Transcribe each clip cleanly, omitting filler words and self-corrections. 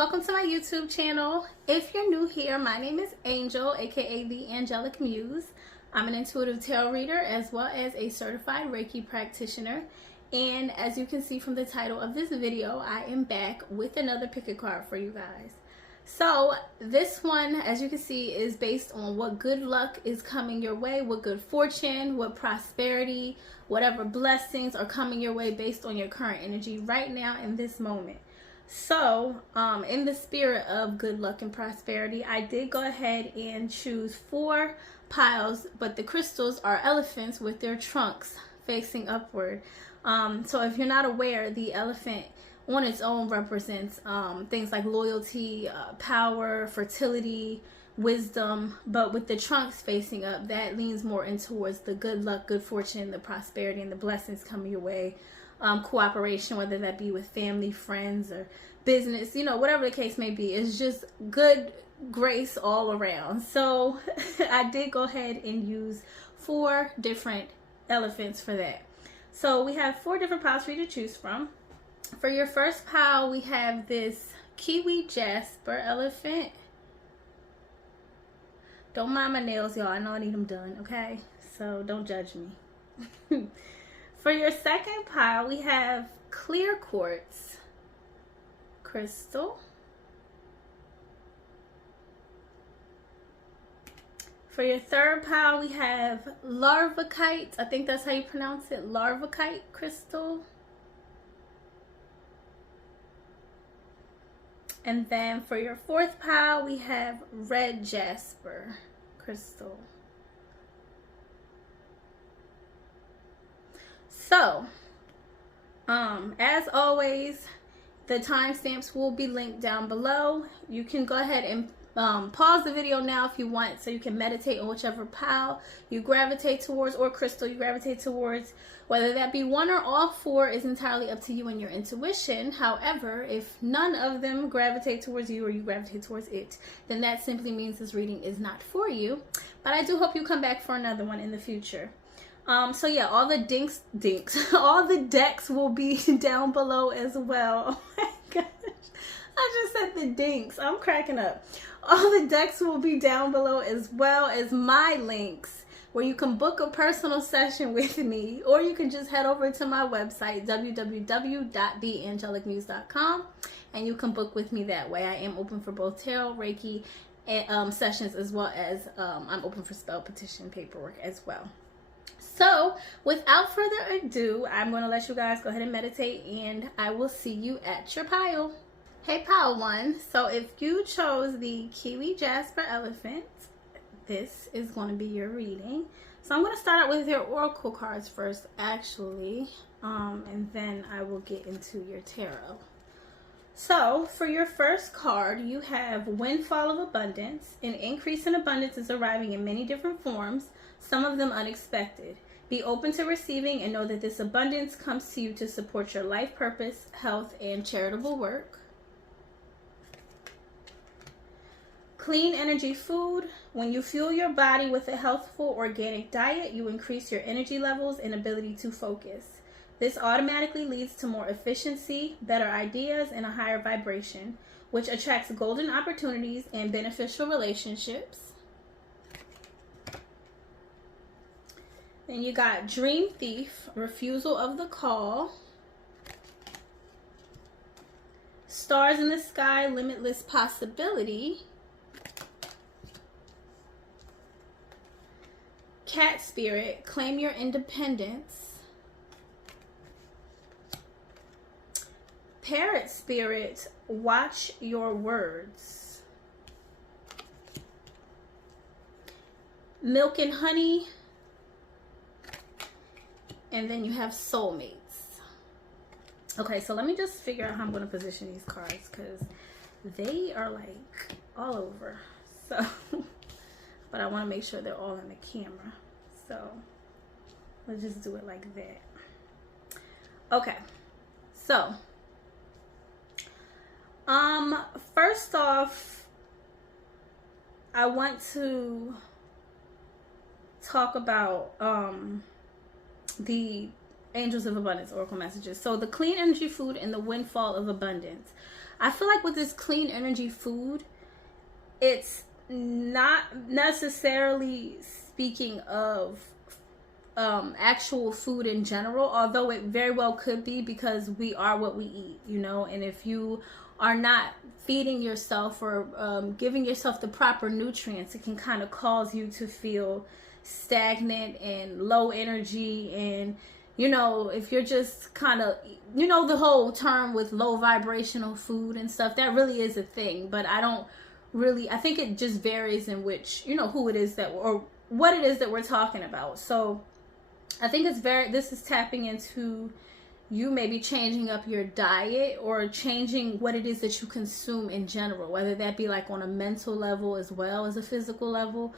welcome to my YouTube channel. If you're new here, my name is Angel, aka the Angelic Muse. I'm an intuitive tarot reader as well as a certified Reiki practitioner. And as you can see from the title of this video, I am back with another pick a card for you guys. So this one, as you can see, is based on what good luck is coming your way, what good fortune, what prosperity, whatever blessings are coming your way based on your current energy right now in this moment. So in the spirit of good luck and prosperity, I did go ahead and choose 4 piles, but the crystals are elephants with their trunks facing upward. So if you're not aware, the elephant on its own represents things like loyalty, power, fertility, wisdom, but with the trunks facing up, that leans more in towards the good luck, good fortune, the prosperity, and the blessings coming your way. Cooperation, whether that be with family, friends, or business, you know, whatever the case may be. It's just good grace all around. So I did go ahead and use 4 different elephants for that. So we have 4 different piles for you to choose from. For your first pile, we have this Kiwi Jasper elephant. Don't mind my nails, y'all. I know I need them done, okay? So don't judge me. For your second pile, we have clear quartz crystal. For your third pile, we have Larvikite. I think that's how you pronounce it. Larvikite crystal. And then for your fourth pile, we have red Jasper crystal. So, as always, the timestamps will be linked down below. You can go ahead and pause the video now if you want, so you can meditate on whichever pile you gravitate towards or crystal you gravitate towards. Whether that be one or all 4 is entirely up to you and your intuition. However, if none of them gravitate towards you or you gravitate towards it, then that simply means this reading is not for you. But I do hope you come back for another one in the future. So yeah, all the all the decks will be down below as well. Oh my gosh, I just said the dinks. I'm cracking up. All the decks will be down below as well as my links where you can book a personal session with me, or you can just head over to my website, www.theangelicmuse.com, and you can book with me that way. I am open for both tarot, Reiki, and, sessions, as well as I'm open for spell petition paperwork as well. So without further ado, I'm going to let you guys go ahead and meditate, and I will see you at your pile. Hey pile 1, so if you chose the Kiwi Jasper elephant, this is going to be your reading. So I'm going to start out with your oracle cards first, actually, and then I will get into your tarot. So for your first card, you have Windfall of Abundance. An increase in abundance is arriving in many different forms, some of them unexpected. Be open to receiving and know that this abundance comes to you to support your life purpose, health, and charitable work. Clean energy food. When you fuel your body with a healthful organic diet, you increase your energy levels and ability to focus. This automatically leads to more efficiency, better ideas, and a higher vibration, which attracts golden opportunities and beneficial relationships. Then you got Dream Thief, Refusal of the Call. Stars in the Sky, Limitless Possibility. Cat Spirit, Claim Your Independence. Parrot Spirit, Watch Your Words. Milk and Honey. And then you have Soulmates. Okay, so let me just figure out how I'm going to position these cards, because they are like all over. So, but I want to make sure they're all in the camera. So let's just do it like that. Okay, so first off, I want to talk about the Angels of Abundance Oracle messages. So the clean energy food and the windfall of abundance. I feel like with this clean energy food, it's not necessarily speaking of actual food in general, although it very well could be, because we are what we eat, you know. And if you are not feeding yourself or giving yourself the proper nutrients, it can kind of cause you to feel stagnant and low energy. And you know, if you're just kind of, you know, the whole term with low vibrational food and stuff, that really is a thing. But I think it just varies in which, you know, who it is that, or what it is that we're talking about. So I think this is tapping into you maybe changing up your diet or changing what it is that you consume in general, whether that be like on a mental level as well as a physical level,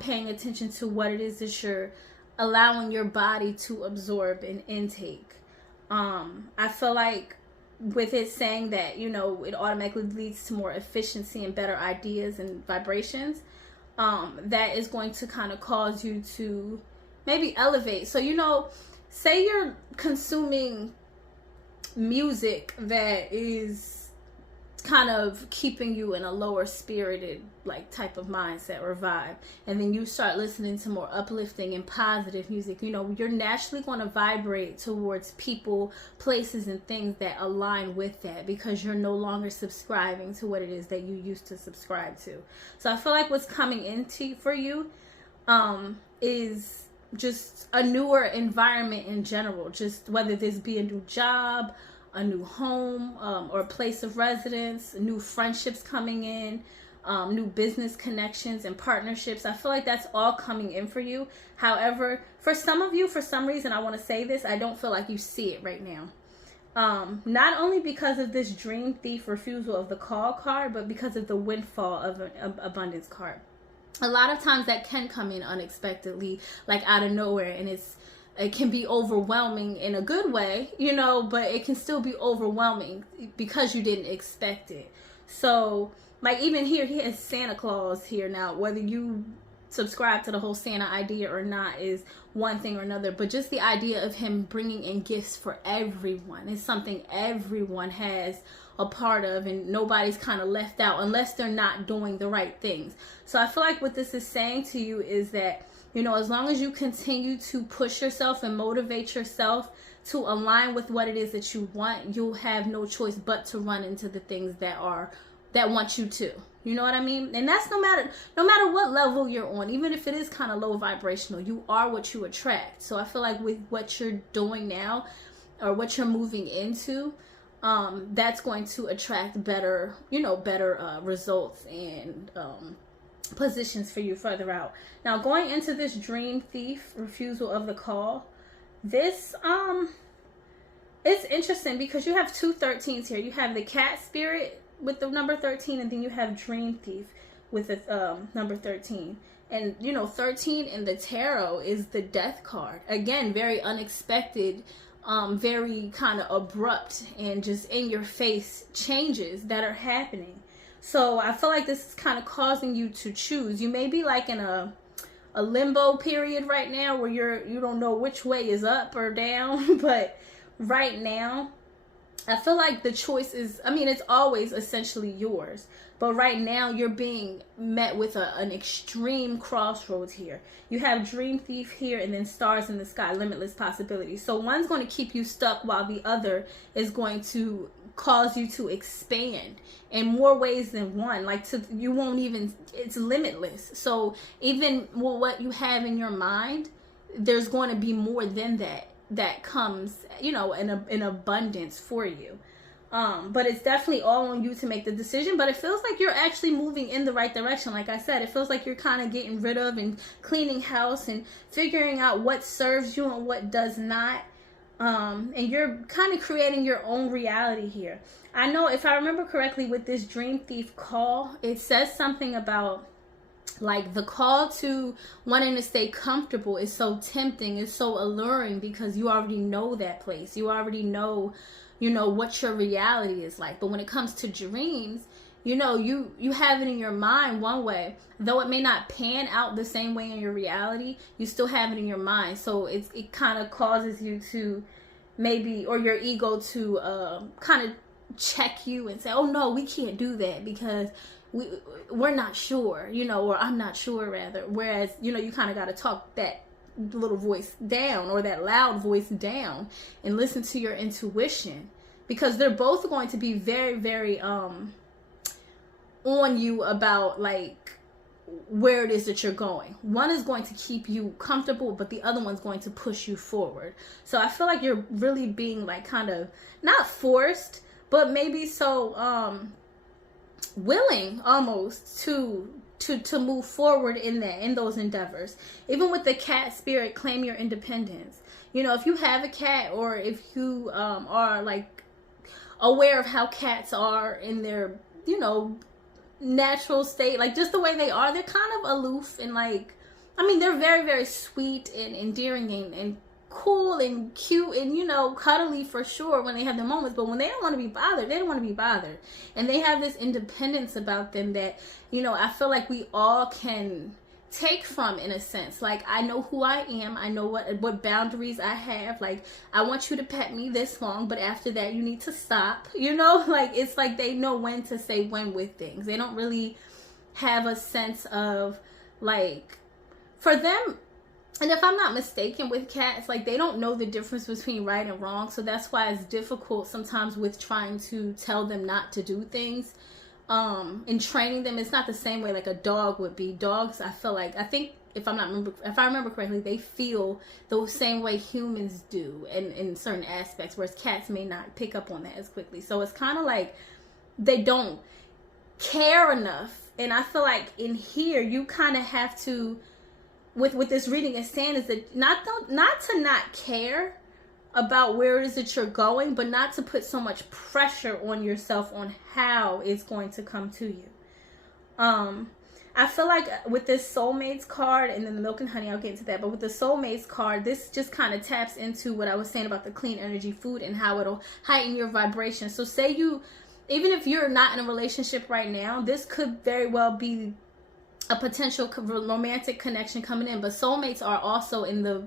paying attention to what it is that you're allowing your body to absorb and intake. I feel like with it saying that, you know, it automatically leads to more efficiency and better ideas and vibrations, that is going to kind of cause you to maybe elevate. So, you know, say you're consuming music that is kind of keeping you in a lower spirited like type of mindset or vibe, and then you start listening to more uplifting and positive music, you know, you're naturally going to vibrate towards people, places, and things that align with that, because you're no longer subscribing to what it is that you used to subscribe to. So I feel like what's coming into for you is just a newer environment in general, just whether this be a new job, a new home, or a place of residence, new friendships coming in, new business connections and partnerships. I feel like that's all coming in for you. However, for some of you, for some reason, I want to say this, I don't feel like you see it right now. Not only because of this dream thief refusal of the call card, but because of the windfall of an abundance card. A lot of times that can come in unexpectedly, like out of nowhere, and it can be overwhelming in a good way, you know, but it can still be overwhelming because you didn't expect it. So, like, even here, he has Santa Claus here now. Whether you subscribe to the whole Santa idea or not is one thing or another, but just the idea of him bringing in gifts for everyone is something everyone has a part of, and nobody's kind of left out unless they're not doing the right things. So I feel like what this is saying to you is that, you know, as long as you continue to push yourself and motivate yourself to align with what it is that you want, you'll have no choice but to run into the things that want you to. You know what I mean? And that's no matter what level you're on, even if it is kind of low vibrational, you are what you attract. So I feel like with what you're doing now, or what you're moving into, that's going to attract better results and positions for you further out. Now, going into this dream thief refusal of the call, this it's interesting because you have two 13s here. You have the cat spirit with the number 13, and then you have dream thief with the number 13. And you know, 13 in the tarot is the death card. Again, very unexpected, very kind of abrupt and just in your face changes that are happening. So I feel like this is kind of causing you to choose. You may be like in a limbo period right now where you don't know which way is up or down, but right now I feel like the choice is, I mean, it's always essentially yours, but right now you're being met with an extreme crossroads here. You have dream thief here, and then stars in the sky, limitless possibilities. So one's going to keep you stuck while the other is going to cause you to expand in more ways than one. Like, you won't even, it's limitless. So even what you have in your mind, there's going to be more than that comes, you know, in abundance for you. But it's definitely all on you to make the decision. But it feels like you're actually moving in the right direction. Like I said, it feels like you're kind of getting rid of and cleaning house and figuring out what serves you and what does not. And you're kind of creating your own reality here. I know, if I remember correctly, with this dream thief call, it says something about, like, the call to wanting to stay comfortable is so tempting, it's so alluring, because you already know that place. You already know, you know, what your reality is like. But when it comes to dreams, you know, you have it in your mind one way, though it may not pan out the same way in your reality, you still have it in your mind. So it kind of causes you to maybe, or your ego to kind of check you and say, oh no, we can't do that because we're not sure, you know, or I'm not sure rather. Whereas, you know, you kind of got to talk that little voice down, or that loud voice down, and listen to your intuition, because they're both going to be very, very on you about like where it is that you're going. One is going to keep you comfortable, but the other one's going to push you forward. So I feel like you're really being like kind of not forced, but maybe so willing almost to move forward in those endeavors. Even with the cat spirit, claim your independence. You know, if you have a cat, or if you are like aware of how cats are in their, you know, natural state, like just the way they are, they're kind of aloof and like, I mean, they're very, very sweet and endearing and cool and cute and, you know, cuddly for sure when they have their moments, but when they don't want to be bothered, they don't want to be bothered. And they have this independence about them that, you know, I feel like we all can take from, in a sense. Like, I know who I am, I know what boundaries I have. Like, I want you to pet me this long, but after that you need to stop, you know. Like, it's like they know when to say when with things. They don't really have a sense of like, for them, and if I'm not mistaken with cats, like they don't know the difference between right and wrong. So that's why it's difficult sometimes with trying to tell them not to do things. And training them, it's not the same way like a dog would be. Dogs, I think if I remember correctly, they feel the same way humans do in certain aspects, whereas cats may not pick up on that as quickly. So it's kind of like they don't care enough. And I feel like in here you kind of have to, with this reading is saying, is that not to not care about where it is that you're going, but not to put so much pressure on yourself on how it's going to come to you. I feel like with this soulmates card, and then the milk and honey, I'll get into that, but with the soulmates card, this just kind of taps into what I was saying about the clean energy food and how it'll heighten your vibration. So say you, even if you're not in a relationship right now, this could very well be a potential romantic connection coming in. But soulmates are also in the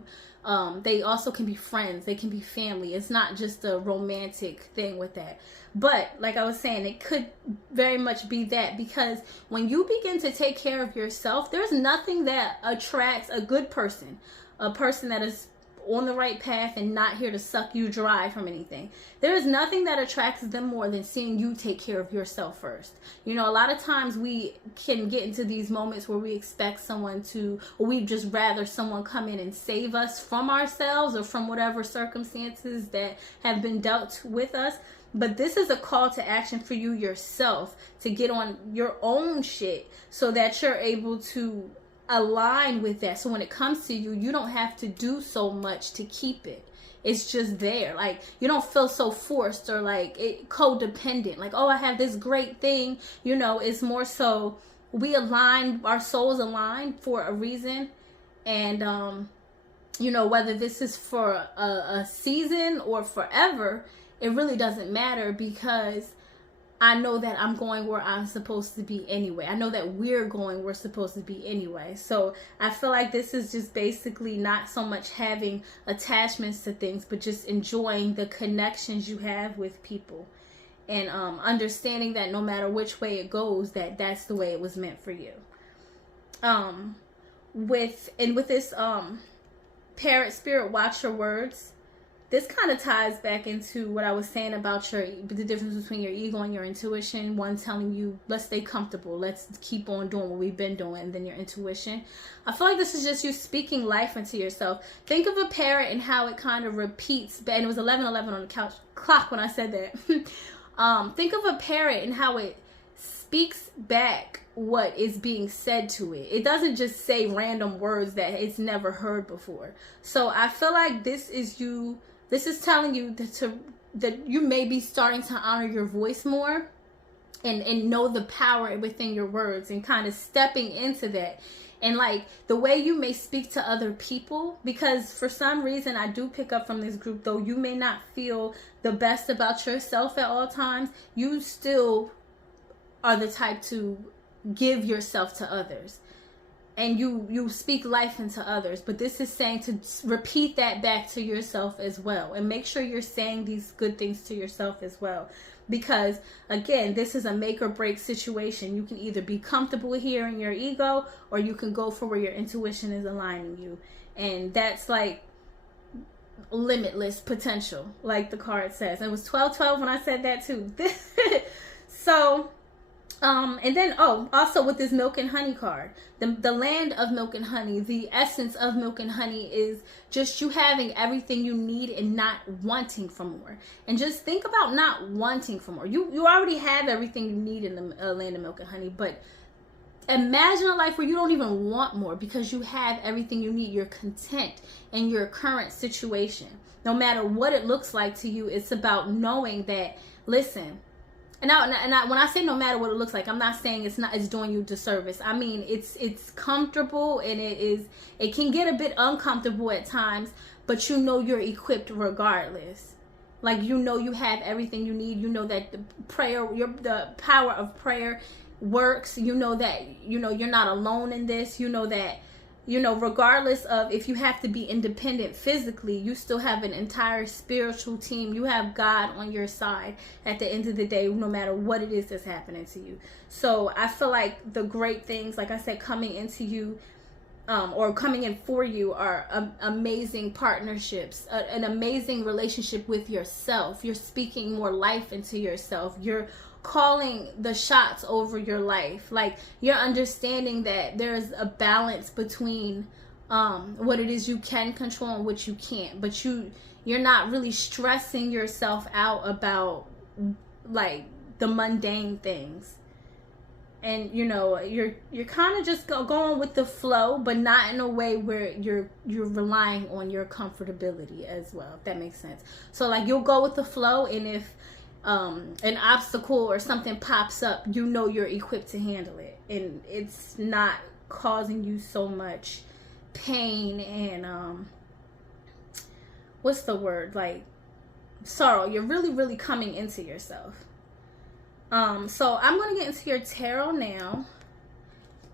they also can be friends, they can be family. It's not just a romantic thing with that. But like I was saying, it could very much be that, because when you begin to take care of yourself, there's nothing that attracts a good person, a person that is on the right path and not here to suck you dry from anything. There is nothing that attracts them more than seeing you take care of yourself first. You know, a lot of times we can get into these moments where we expect someone to, or we'd just rather someone come in and save us from ourselves or from whatever circumstances that have been dealt with us. But this is a call to action for you yourself to get on your own shit so that you're able to align with that. So when it comes to you, you don't have to do so much to keep it. It's just there. Like, you don't feel so forced or like codependent. Like, oh, I have this great thing. You know, it's more so we align, our souls align for a reason. And, you know, whether this is for a season or forever, it really doesn't matter, because I know that I'm going where I'm supposed to be anyway. I know that we're going where we're supposed to be anyway. So I feel like this is just basically not so much having attachments to things, but just enjoying the connections you have with people. And understanding that no matter which way it goes, that's the way it was meant for you. With this parrot spirit, watch your words. This kind of ties back into what I was saying about the difference between your ego and your intuition. One telling you, let's stay comfortable, let's keep on doing what we've been doing, and then your intuition. I feel like this is just you speaking life into yourself. Think of a parrot and how it kind of repeats, and it was 11:11 on the clock when I said that. Think of a parrot and how it speaks back what is being said to it. It doesn't just say random words that it's never heard before. So I feel like this is telling you that you may be starting to honor your voice more and know the power within your words, and kind of stepping into that. And like the way you may speak to other people, because for some reason I do pick up from this group, though you may not feel the best about yourself at all times, you still are the type to give yourself to others. And you speak life into others. But this is saying to repeat that back to yourself as well. And make sure you're saying these good things to yourself as well. Because again, this is a make or break situation. You can either be comfortable here in your ego, or you can go for where your intuition is aligning you. And that's like limitless potential, like the card says. It was 12/12 when I said that too. So and then also with this milk and honey card, the land of milk and honey, the essence of milk and honey is just you having everything you need and not wanting for more. And just think about not wanting for more. You already have everything you need in the land of milk and honey, but imagine a life where you don't even want more because you have everything you need. You're content in your current situation. No matter what it looks like to you, it's about knowing that, listen, and when I say no matter what it looks like, I'm not saying it's doing you disservice. I mean, it's comfortable, and it can get a bit uncomfortable at times, but you know you're equipped regardless. Like, you know you have everything you need. You know that the power of prayer works. You know that you're not alone in this. You know that regardless of if you have to be independent physically, you still have an entire spiritual team. You have God on your side at the end of the day, no matter what it is that's happening to you. So I feel like the great things, like I said, coming into you or coming in for you are amazing partnerships, an amazing relationship with yourself. You're speaking more life into yourself. You're calling the shots over your life. Like, you're understanding that there's a balance between what it is you can control and what you can't, but you're not really stressing yourself out about like the mundane things. And you're kind of just going with the flow, but not in a way where you're relying on your comfortability as well, if that makes sense. So like, you'll go with the flow, and if an obstacle or something pops up, you're equipped to handle it, and it's not causing you so much pain and what's the word, like sorrow. You're really, really coming into yourself. So I'm going to get into your tarot now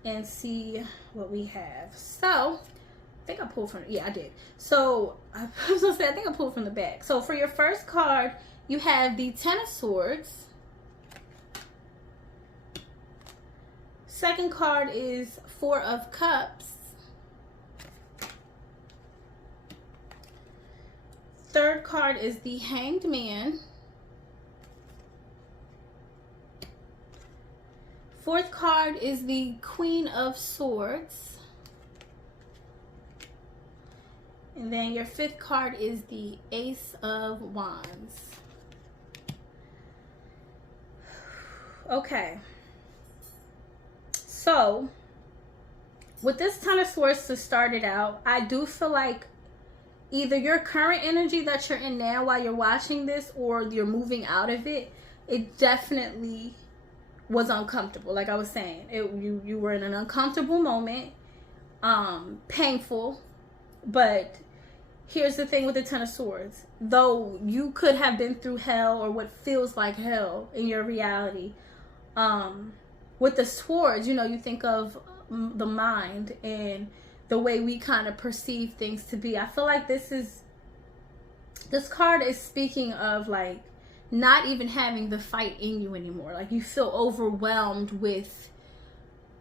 and see what we have. So I think I pulled from, I did. So I was going to say, I think I pulled from the back. So for your first card, you have the Ten of Swords. Second card is Four of Cups. Third card is the Hanged Man. Fourth card is the Queen of Swords. And then your fifth card is the Ace of Wands. Okay. So, with this Ten of Swords to start it out, I do feel like either your current energy that you're in now while you're watching this, or you're moving out of it, it definitely was uncomfortable. Like I was saying, you were in an uncomfortable moment, painful. But here's the thing with the Ten of Swords. Though you could have been through hell, or what feels like hell in your reality, with the swords, you think of the mind and the way we kind of perceive things to be. I feel like this card is speaking of like not even having the fight in you anymore. Like, you feel overwhelmed with,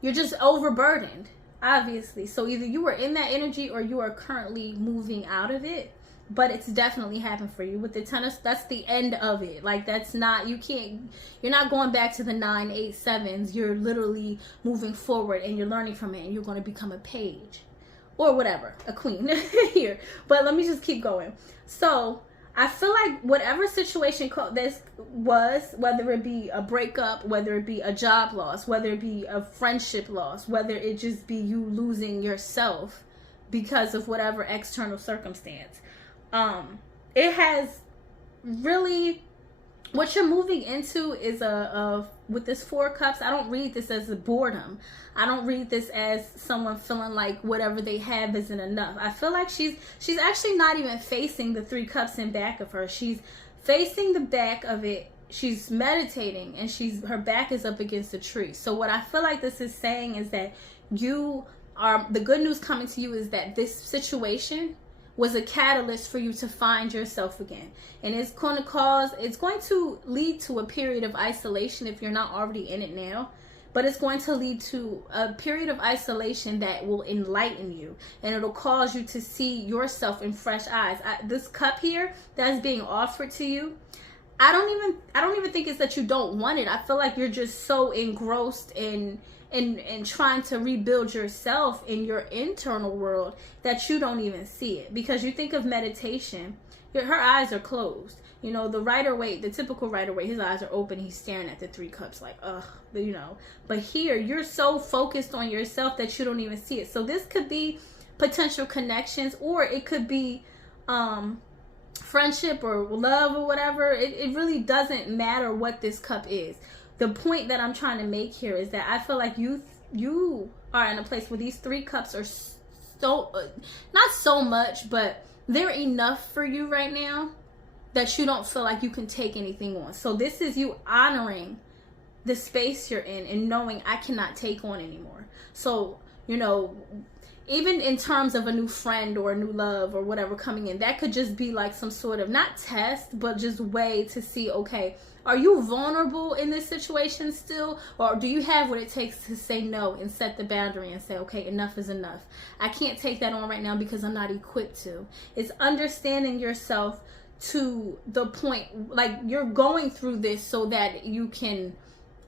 you're just overburdened, obviously. So either you were in that energy or you are currently moving out of it, but it's definitely happened for you. With the tennis, that's the end of it. Like, that's not, you're not going back to the 9, 8, 7s. You're literally moving forward, and you're learning from it, and you're going to become a page or whatever, a queen here. But let me just keep going. So I feel like whatever situation this was, whether it be a breakup, whether it be a job loss, whether it be a friendship loss, whether it just be you losing yourself because of whatever external circumstance, it has really, what you're moving into is with this Four Cups, I don't read this as a boredom. I don't read this as someone feeling like whatever they have isn't enough. I feel like she's actually not even facing the Three Cups in back of her. She's facing the back of it. She's meditating, and her back is up against a tree. So what I feel like this is saying is that the good news coming to you is that this situation, was a catalyst for you to find yourself again. And it's going to lead to a period of isolation if you're not already in it now. But it's going to lead to a period of isolation that will enlighten you, and it'll cause you to see yourself in fresh eyes. This cup here that's being offered to you, I don't even think it's that you don't want it. I feel like you're just so engrossed in trying to rebuild yourself in your internal world that you don't even see it. Because you think of meditation, her eyes are closed. You know, the Rider-Waite, the typical Rider-Waite, his eyes are open. He's staring at the 3 cups like, ugh, you know. But here, you're so focused on yourself that you don't even see it. So this could be potential connections, or it could be friendship or love or whatever. It really doesn't matter what this cup is. The point that I'm trying to make here is that I feel like you are in a place where these 3 cups are so, not so much, but they're enough for you right now, that you don't feel like you can take anything on. So this is you honoring the space you're in and knowing I cannot take on anymore. So, you know, even in terms of a new friend or a new love or whatever coming in, that could just be like some sort of, not test, but just way to see, okay, are you vulnerable in this situation still? Or do you have what it takes to say no and set the boundary and say, okay, enough is enough. I can't take that on right now because I'm not equipped to. It's understanding yourself to the point, like you're going through this so that you can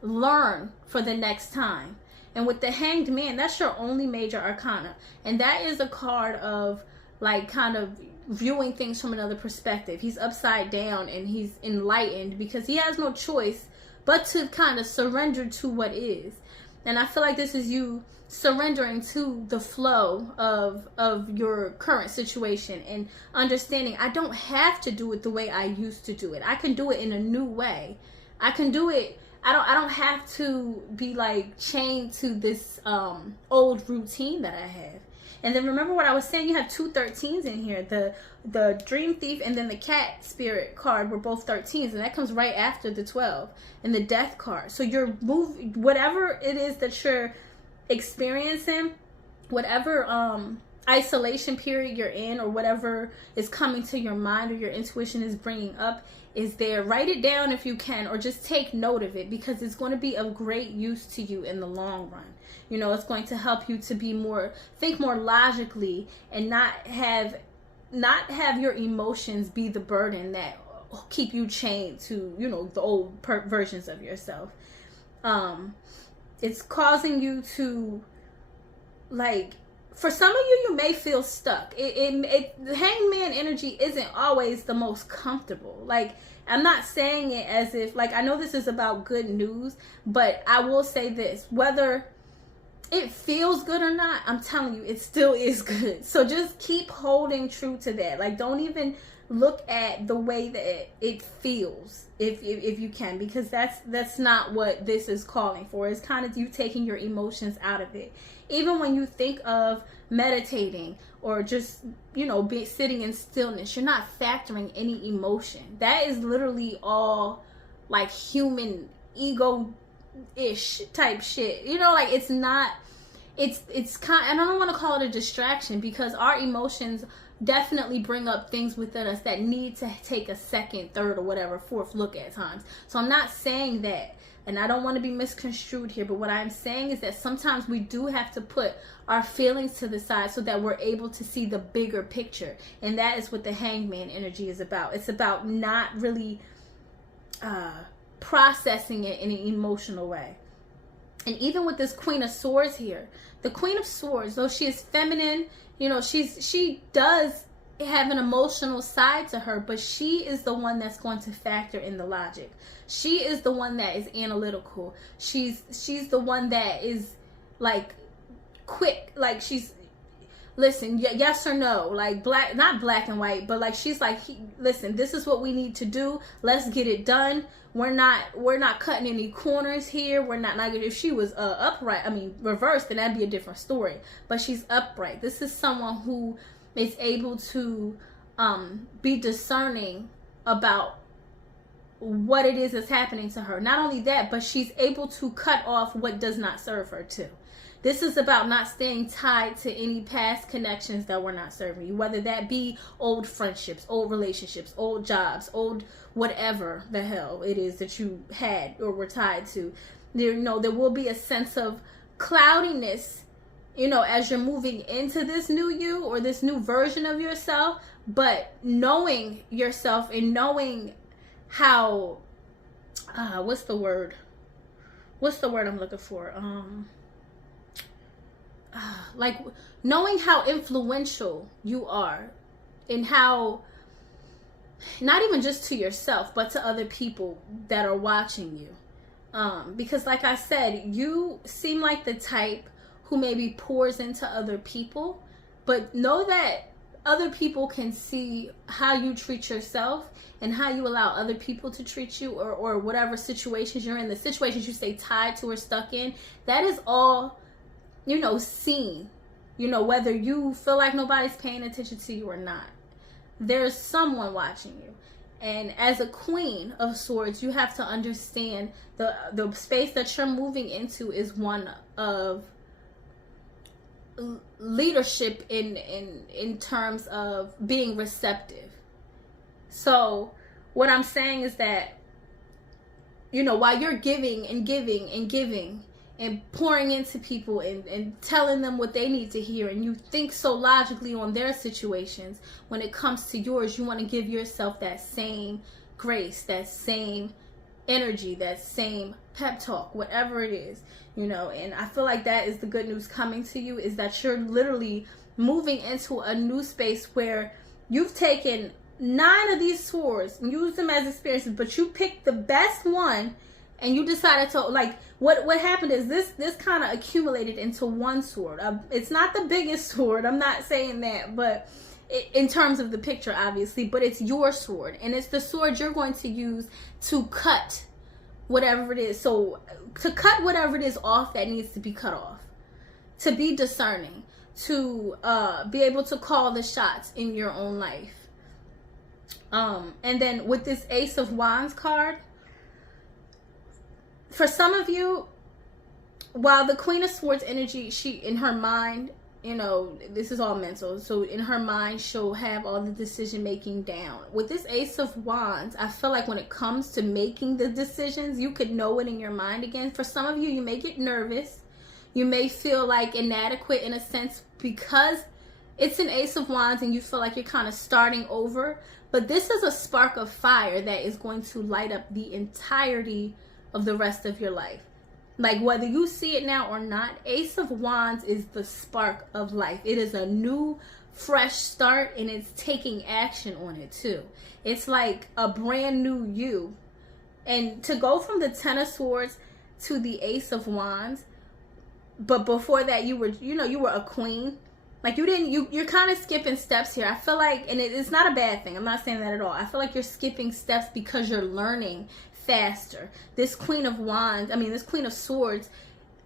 learn for the next time. And with the Hanged Man, that's your only major arcana. And that is a card of like kind of viewing things from another perspective. He's upside down and he's enlightened because he has no choice but to kind of surrender to what is. And I feel like this is you surrendering to the flow of your current situation and understanding I don't have to do it the way I used to do it. I can do it in a new way. I can do it. I don't have to be like chained to this old routine that I have. And then remember what I was saying, you have 2 13s in here. The Dream Thief and then the Cat Spirit card were both 13s, and that comes right after the 12 and the Death card. So you're whatever it is that you're experiencing, whatever isolation period you're in, or whatever is coming to your mind or your intuition is bringing up, is there. Write it down if you can, or just take note of it, because it's going to be of great use to you in the long run. You know, it's going to help you to be think more logically, and not have your emotions be the burden that keep you chained to, you know, the old versions of yourself. It's causing you to, like, for some of you, you may feel stuck. The Hangman energy isn't always the most comfortable. Like, I'm not saying it as if, like, I know this is about good news, but I will say this, whether it feels good or not, I'm telling you, it still is good. So just keep holding true to that. Like, don't even look at the way that it feels, if you can, because that's not what this is calling for. It's kind of you taking your emotions out of it. Even when you think of meditating or just, you know, sitting in stillness, you're not factoring any emotion. That is literally all like human ego-ish type shit. You know, like, it's not, it's kind, and I don't want to call it a distraction, because our emotions definitely bring up things within us that need to take a second, third, or whatever, fourth look at times. So I'm not saying that, and I don't want to be misconstrued here, but what I'm saying is that sometimes we do have to put our feelings to the side so that we're able to see the bigger picture. And that is what the Hangman energy is about. It's about not really processing it in an emotional way. And even with this Queen of Swords here, the Queen of Swords, though she is feminine, you know, she does have an emotional side to her, but she is the one that's going to factor in the logic. She is the one that is analytical. She's the one that is like quick, like she's, listen, yes or no, like not black and white, but like she's like, listen, this is what we need to do. Let's get it done. We're not cutting any corners here. We're not, like, if she was upright, I mean reversed, then that'd be a different story. But she's upright. This is someone who is able to be discerning about what it is that's happening to her. Not only that, but she's able to cut off what does not serve her too. This is about not staying tied to any past connections that were not serving you, whether that be old friendships, old relationships, old jobs, old whatever the hell it is that you had or were tied to. There, there will be a sense of cloudiness, as you're moving into this new you or this new version of yourself. But knowing yourself and knowing how, what's the word I'm looking for? Like knowing how influential you are and how, not even just to yourself, but to other people that are watching you. Because like I said, you seem like the type who maybe pours into other people, but know that other people can see how you treat yourself and how you allow other people to treat you, or whatever situations you're in, the situations you stay tied to or stuck in. That is all, seen, whether you feel like nobody's paying attention to you or not. There's someone watching you. And as a Queen of Swords, you have to understand the space that you're moving into is one of leadership in terms of being receptive. So what I'm saying is that, while you're giving and giving and giving and pouring into people and telling them what they need to hear, and you think so logically on their situations, when it comes to yours, you want to give yourself that same grace, that same energy, that same pep talk, whatever it is, and I feel like that is the good news coming to you, is that you're literally moving into a new space where you've taken 9 of these swords and used them as experiences, but you picked the best one and you decided to, like, what happened is this kind of accumulated into one sword. It's not the biggest sword, I'm not saying that, but in terms of the picture, obviously, but it's your sword, and it's the sword you're going to use to cut whatever it is. So to cut whatever it is off that needs to be cut off, to be discerning, to be able to call the shots in your own life. And then with this Ace of Wands card, for some of you, while the Queen of Swords energy, she, in her mind, this is all mental. So in her mind, she'll have all the decision making down. With this Ace of Wands, I feel like when it comes to making the decisions, you could know it in your mind again. For some of you, you may get nervous. You may feel like inadequate in a sense because it's an Ace of Wands and you feel like you're kind of starting over. But this is a spark of fire that is going to light up the entirety of the rest of your life. Like, whether you see it now or not, Ace of Wands is the spark of life. It is a new, fresh start, and it's taking action on it too. It's like a brand new you. And to go from the Ten of Swords to the Ace of Wands, but before that you were, you were a queen. Like, you're kind of skipping steps here. I feel like, and it's not a bad thing. I'm not saying that at all. I feel like you're skipping steps because you're learning faster. This Queen of Wands, this Queen of Swords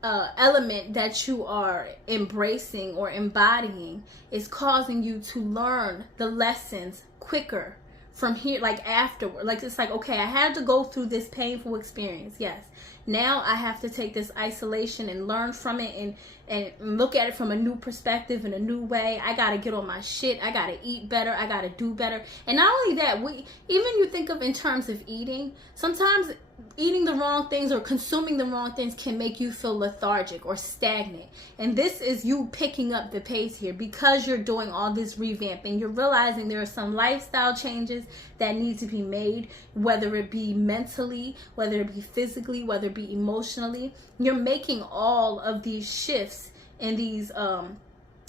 element that you are embracing or embodying is causing you to learn the lessons quicker from here, like afterward. Like, it's like, okay, I had to go through this painful experience. Yes. Now I have to take this isolation and learn from it and look at it from a new perspective in a new way. I got to get on my shit. I got to eat better. I got to do better. And not only that, even you think of in terms of eating, sometimes eating the wrong things or consuming the wrong things can make you feel lethargic or stagnant. And this is you picking up the pace here because you're doing all this revamping. You're realizing there are some lifestyle changes that need to be made, whether it be mentally, whether it be physically, whether it be emotionally. You're making all of these shifts and these,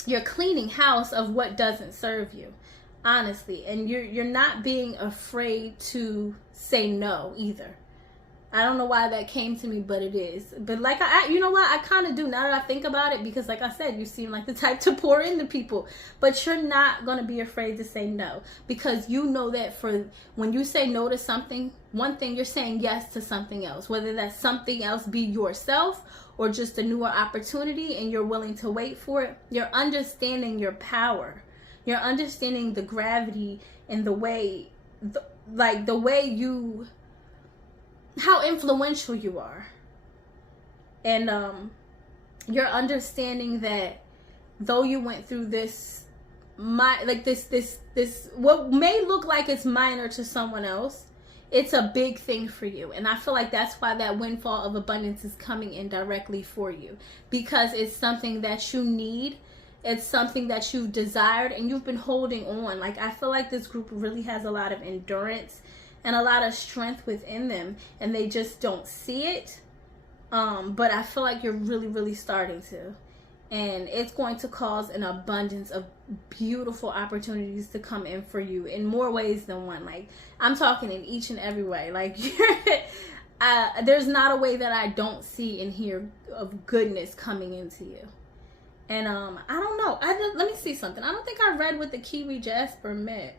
you're cleaning house of what doesn't serve you, honestly. And you're not being afraid to say no either. I don't know why that came to me, but it is. But like, you know what? I kind of do now that I think about it, because like I said, you seem like the type to pour into people, but you're not going to be afraid to say no, because you know that when you say no to something, one thing, you're saying yes to something else, whether that something else be yourself or just a newer opportunity, and you're willing to wait for it. You're understanding your power. You're understanding the gravity and the way, how influential you are. And you're understanding that though you went through this, what may look like it's minor to someone else, it's a big thing for you. And I feel like that's why that windfall of abundance is coming in directly for you, because it's something that you need. It's something that you've desired and you've been holding on. Like, I feel like this group really has a lot of endurance and a lot of strength within them, and they just don't see it. But I feel like you're really, really starting to. And it's going to cause an abundance of beautiful opportunities to come in for you in more ways than one. Like, I'm talking in each and every way. Like, there's not a way that I don't see and hear of goodness coming into you. And I don't know. Let me see something. I don't think I read what the Kiwi Jasper meant.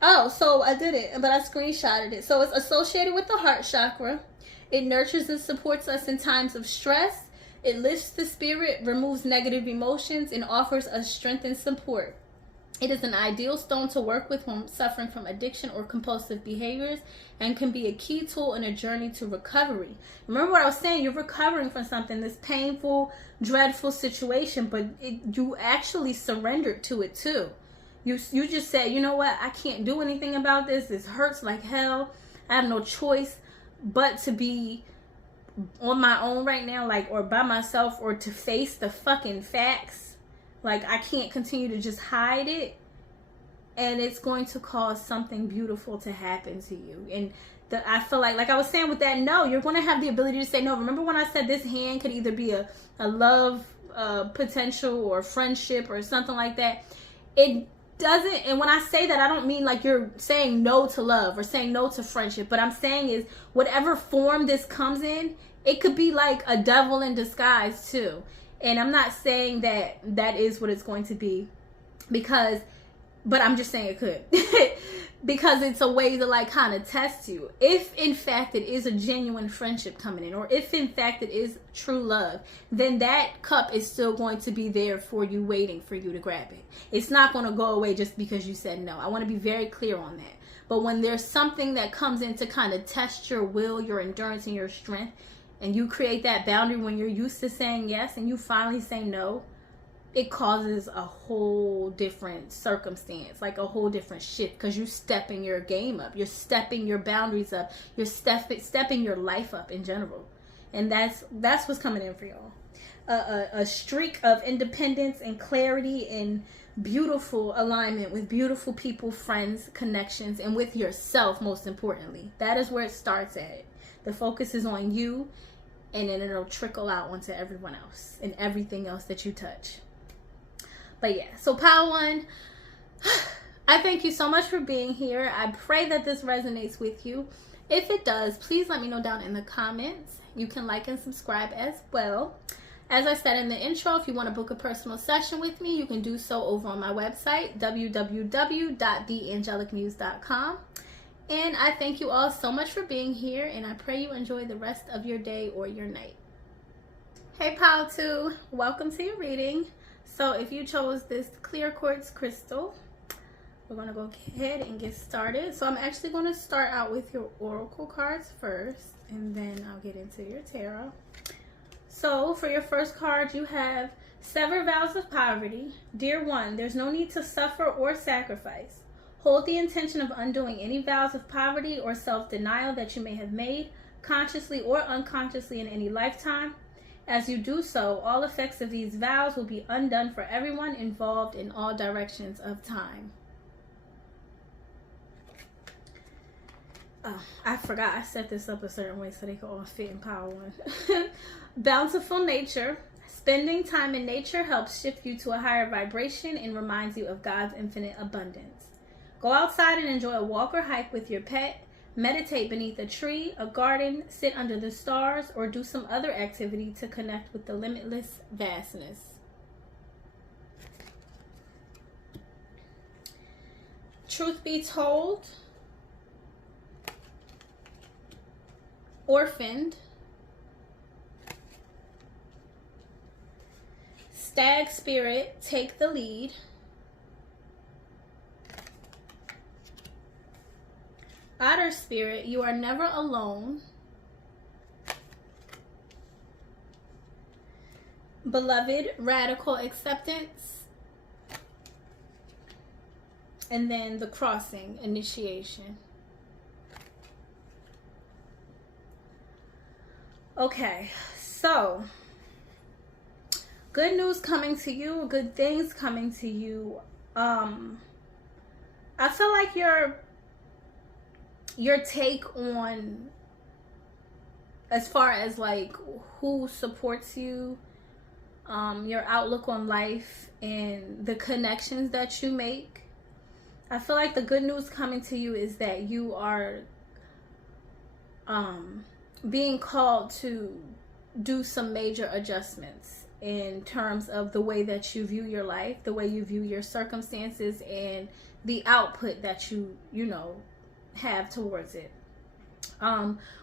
Oh, so I did it, but I screenshotted it. So it's associated with the heart chakra. It nurtures and supports us in times of stress. It lifts the spirit, removes negative emotions, and offers us strength and support. It is an ideal stone to work with when suffering from addiction or compulsive behaviors, and can be a key tool in a journey to recovery. Remember what I was saying? You're recovering from something, this painful, dreadful situation, but you actually surrendered to it too. You just said, you know what? I can't do anything about this. This hurts like hell. I have no choice but to be on my own right now, like, or by myself, or to face the fucking facts. Like, I can't continue to just hide it. And it's going to cause something beautiful to happen to you. And I feel like I was saying with that, no, you're going to have the ability to say no. Remember when I said this hand could either be a love potential or friendship or something like that? It doesn't, and when I say that, I don't mean like you're saying no to love or saying no to friendship. But I'm saying is, whatever form this comes in, it could be like a devil in disguise too. And I'm not saying that that is what it's going to be, but I'm just saying it could. Because it's a way to like kind of test you. If in fact it is a genuine friendship coming in, or if in fact it is true love, then that cup is still going to be there for you, waiting for you to grab it. It's not going to go away just because you said no. I want to be very clear on that. But when there's something that comes in to kind of test your will, your endurance, and your strength, and you create that boundary when you're used to saying yes and you finally say no, it causes a whole different circumstance, like a whole different shift, because you're stepping your game up, you're stepping your boundaries up, you're stepping your life up in general. And that's what's coming in for y'all. A streak of independence and clarity and beautiful alignment with beautiful people, friends, connections, and with yourself, most importantly. That is where it starts at. The focus is on you, and then it'll trickle out onto everyone else and everything else that you touch. But yeah, so Pile 1, I thank you so much for being here. I pray that this resonates with you. If it does, please let me know down in the comments. You can like and subscribe as well. As I said in the intro, if you want to book a personal session with me, you can do so over on my website, www.theangelicmuse.com. And I thank you all so much for being here, and I pray you enjoy the rest of your day or your night. Hey Pile 2, welcome to your reading. So if you chose this clear quartz crystal, we're going to go ahead and get started. So I'm actually going to start out with your oracle cards first, and then I'll get into your tarot. So for your first card, you have Sever Vows of Poverty. Dear one, there's no need to suffer or sacrifice. Hold the intention of undoing any vows of poverty or self-denial that you may have made, consciously or unconsciously in any lifetime. As you do so, all effects of these vows will be undone for everyone involved in all directions of time. Oh, I forgot I set this up a certain way so they could all fit in Pile 1. Bountiful nature. Spending time in nature helps shift you to a higher vibration and reminds you of God's infinite abundance. Go outside and enjoy a walk or hike with your pet. Meditate beneath a tree, a garden, sit under the stars, or do some other activity to connect with the limitless vastness. Truth be told, orphaned, stag spirit, take the lead, otter spirit, you are never alone, beloved, radical acceptance, and then the crossing, initiation. Okay, so good news coming to you, good things coming to you. I feel like your take on, as far as like who supports you, your outlook on life and the connections that you make. I feel like the good news coming to you is that you are being called to do some major adjustments in terms of the way that you view your life, the way you view your circumstances, and the output that you have towards it.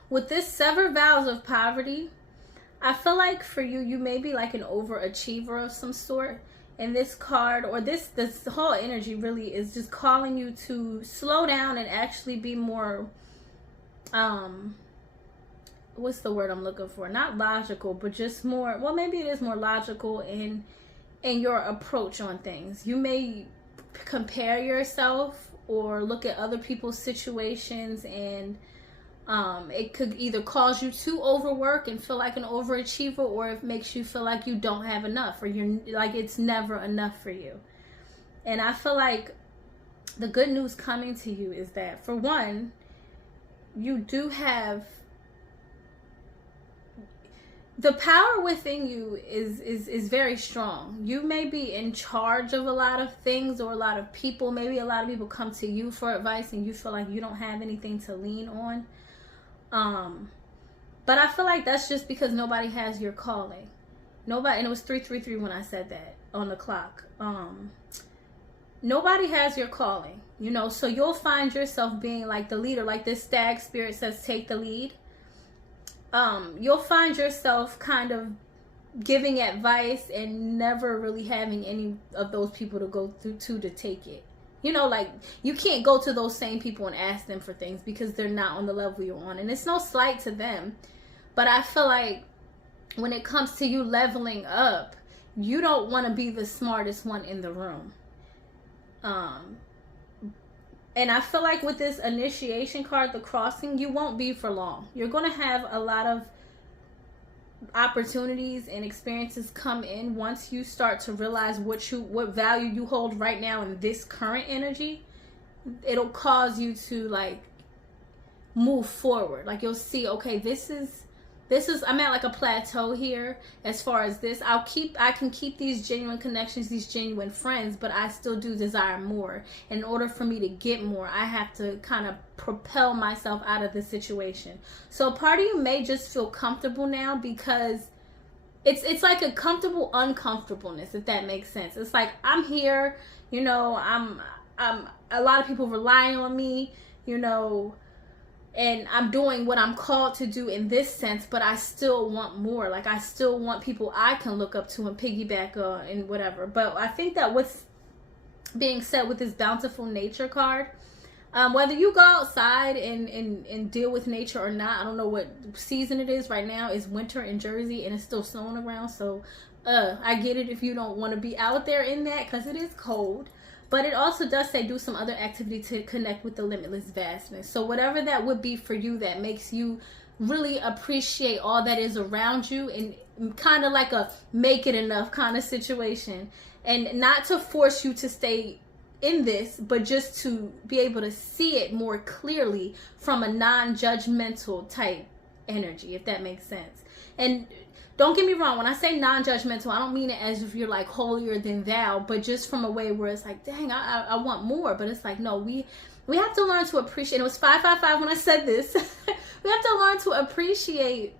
With this sever vows of poverty, I feel like for you, you may be like an overachiever of some sort. And this card, or this whole energy really is just calling you to slow down and actually be more, what's the word I'm looking for? Not logical, but just more, well, maybe it is more logical in your approach on things. You may compare yourself or look at other people's situations, and it could either cause you to overwork and feel like an overachiever, or it makes you feel like you don't have enough, or you're like it's never enough for you. And I feel like the good news coming to you is that, for one, you do have the power within you is very strong. You may be in charge of a lot of things or a lot of people. Maybe a lot of people come to you for advice and you feel like you don't have anything to lean on. But I feel like that's just because nobody has your calling. Nobody, and it was 333 when I said that on the clock. Nobody has your calling, so you'll find yourself being like the leader, like this stag spirit says, take the lead. You'll find yourself kind of giving advice and never really having any of those people to go through to take it. Like you can't go to those same people and ask them for things because they're not on the level you're on. And it's no slight to them, but I feel like when it comes to you leveling up, you don't want to be the smartest one in the room. And I feel like with this initiation card, the crossing, you won't be for long. You're going to have a lot of opportunities and experiences come in once you start to realize what value you hold right now in this current energy. It'll cause you to like move forward. Like you'll see, okay, this is I'm at like a plateau here as far as this. I can keep these genuine connections, these genuine friends, but I still do desire more. In order for me to get more, I have to kind of propel myself out of the situation. So part of you may just feel comfortable now because it's like a comfortable uncomfortableness, if that makes sense. It's like I'm here, I'm a lot of people relying on me, and I'm doing what I'm called to do in this sense, but I still want more. Like I still want people I can look up to and piggyback on and whatever. But I think that what's being said with this bountiful nature card, whether you go outside and deal with nature or not, I don't know what season it is right now. It's winter in Jersey and it's still snowing around. So I get it if you don't want to be out there in that because it is cold. But it also does say do some other activity to connect with the limitless vastness. So whatever that would be for you that makes you really appreciate all that is around you, and kind of like a make it enough kind of situation. And not to force you to stay in this, but just to be able to see it more clearly from a non-judgmental type energy, if that makes sense. And don't get me wrong, when I say non-judgmental, I don't mean it as if you're like holier than thou, but just from a way where it's like, dang, I want more. But it's like, no, we have to learn to appreciate. It was 555 when I said this. We have to learn to appreciate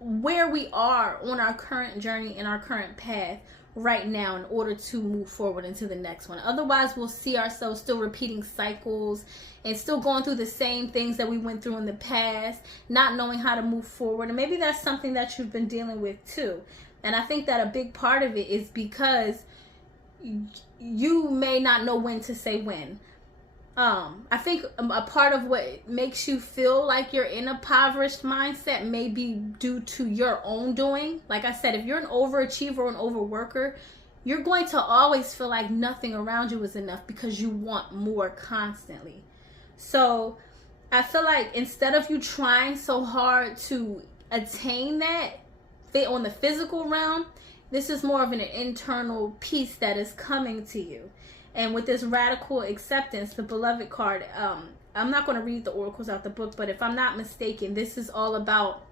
where we are on our current journey and our current path right now in order to move forward into the next one. Otherwise, we'll see ourselves still repeating cycles and still going through the same things that we went through in the past, not knowing how to move forward. And maybe that's something that you've been dealing with too. And I think that a big part of it is because you may not know when to say when. I think a part of what makes you feel like you're in a impoverished mindset may be due to your own doing. Like I said, if you're an overachiever or an overworker, you're going to always feel like nothing around you is enough because you want more constantly. So I feel like instead of you trying so hard to attain that on the physical realm, this is more of an internal peace that is coming to you. And with this radical acceptance, the beloved card, I'm not going to read the oracles out the book, but if I'm not mistaken, this is all about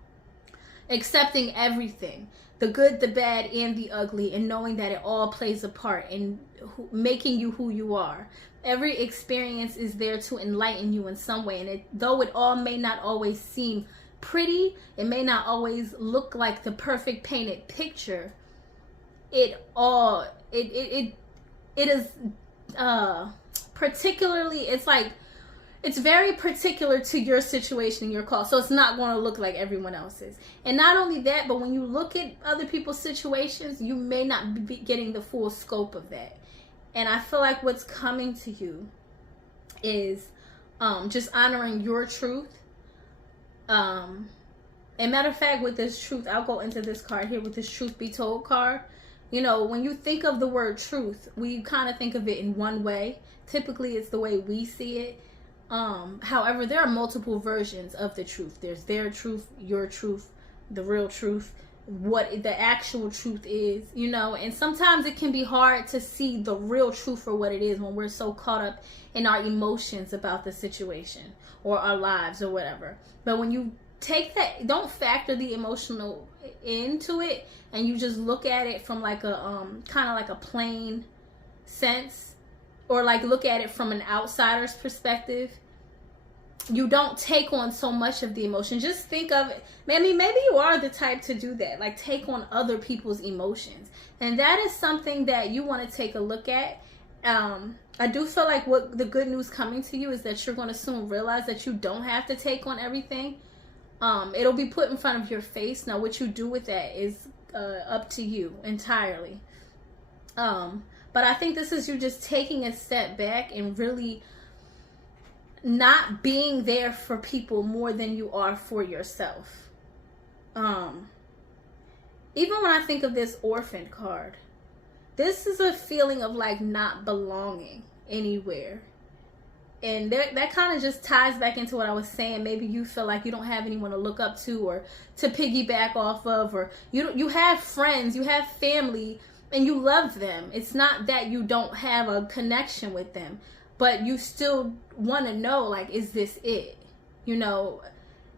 accepting everything, the good, the bad, and the ugly, and knowing that it all plays a part in making you who you are. Every experience is there to enlighten you in some way, and though it all may not always seem pretty, it may not always look like the perfect painted picture, it is particularly, it's very particular to your situation and your call, so it's not going to look like everyone else's. And not only that, but when you look at other people's situations, you may not be getting the full scope of that. And I feel like what's coming to you is just honoring your truth. And matter of fact, with this truth, I'll go into this card here with this truth be told card. You know, when you think of the word truth, we kind of think of it in one way. Typically, it's the way we see it. However, there are multiple versions of the truth. There's their truth, your truth, the real truth, what the actual truth is, you know. And sometimes it can be hard to see the real truth for what it is when we're so caught up in our emotions about the situation or our lives or whatever. But when you take that, don't factor the emotional into it, and you just look at it from like a kind of like a plain sense, or like look at it from an outsider's perspective. You don't take on so much of the emotion. Just think of it. Maybe you are the type to do that, like take on other people's emotions, and that is something that you want to take a look at. I do feel like what the good news coming to you is that you're going to soon realize that you don't have to take on everything. It'll be put in front of your face. Now, what you do with that is up to you entirely. But I think this is you just taking a step back and really not being there for people more than you are for yourself. Even when I think of this orphan card, this is a feeling of like not belonging anywhere. And that kind of just ties back into what I was saying. Maybe you feel like you don't have anyone to look up to or to piggyback off of, or you have friends, you have family, and you love them. It's not that you don't have a connection with them, but you still want to know, like, is this it? You know?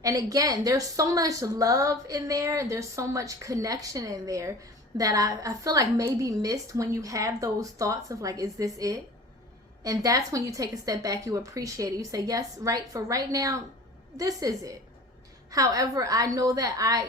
And again, there's so much love in there. There's so much connection in there that I feel like may be missed when you have those thoughts of like, is this it? And that's when you take a step back, you appreciate it. You say, yes, for right now, this is it. However, I know that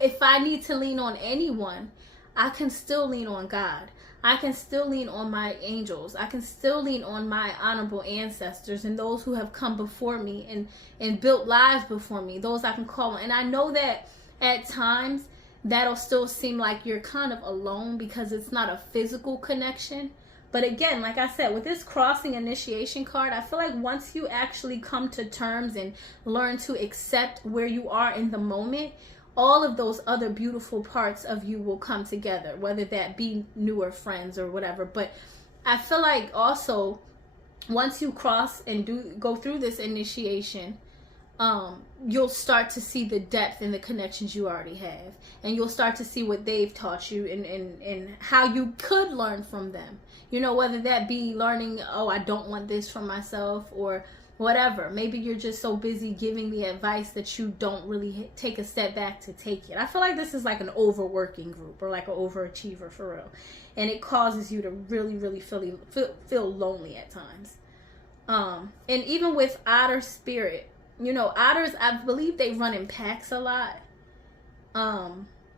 if I need to lean on anyone, I can still lean on God. I can still lean on my angels. I can still lean on my honorable ancestors and those who have come before me and built lives before me, those I can call on. And I know that at times that'll still seem like you're kind of alone because it's not a physical connection. But again, like I said, with this crossing initiation card, I feel like once you actually come to terms and learn to accept where you are in the moment, all of those other beautiful parts of you will come together, whether that be newer friends or whatever. But I feel like also once you cross and go through this initiation, you'll start to see the depth and the connections you already have, and you'll start to see what they've taught you and how you could learn from them. You know, whether that be learning, oh, I don't want this for myself, or whatever. Maybe you're just so busy giving the advice that you don't really take a step back to take it. I feel like this is like an overworking group or like an overachiever for real. And it causes you to really, really feel lonely at times. And even with otter spirit, you know, otters, I believe they run in packs a lot.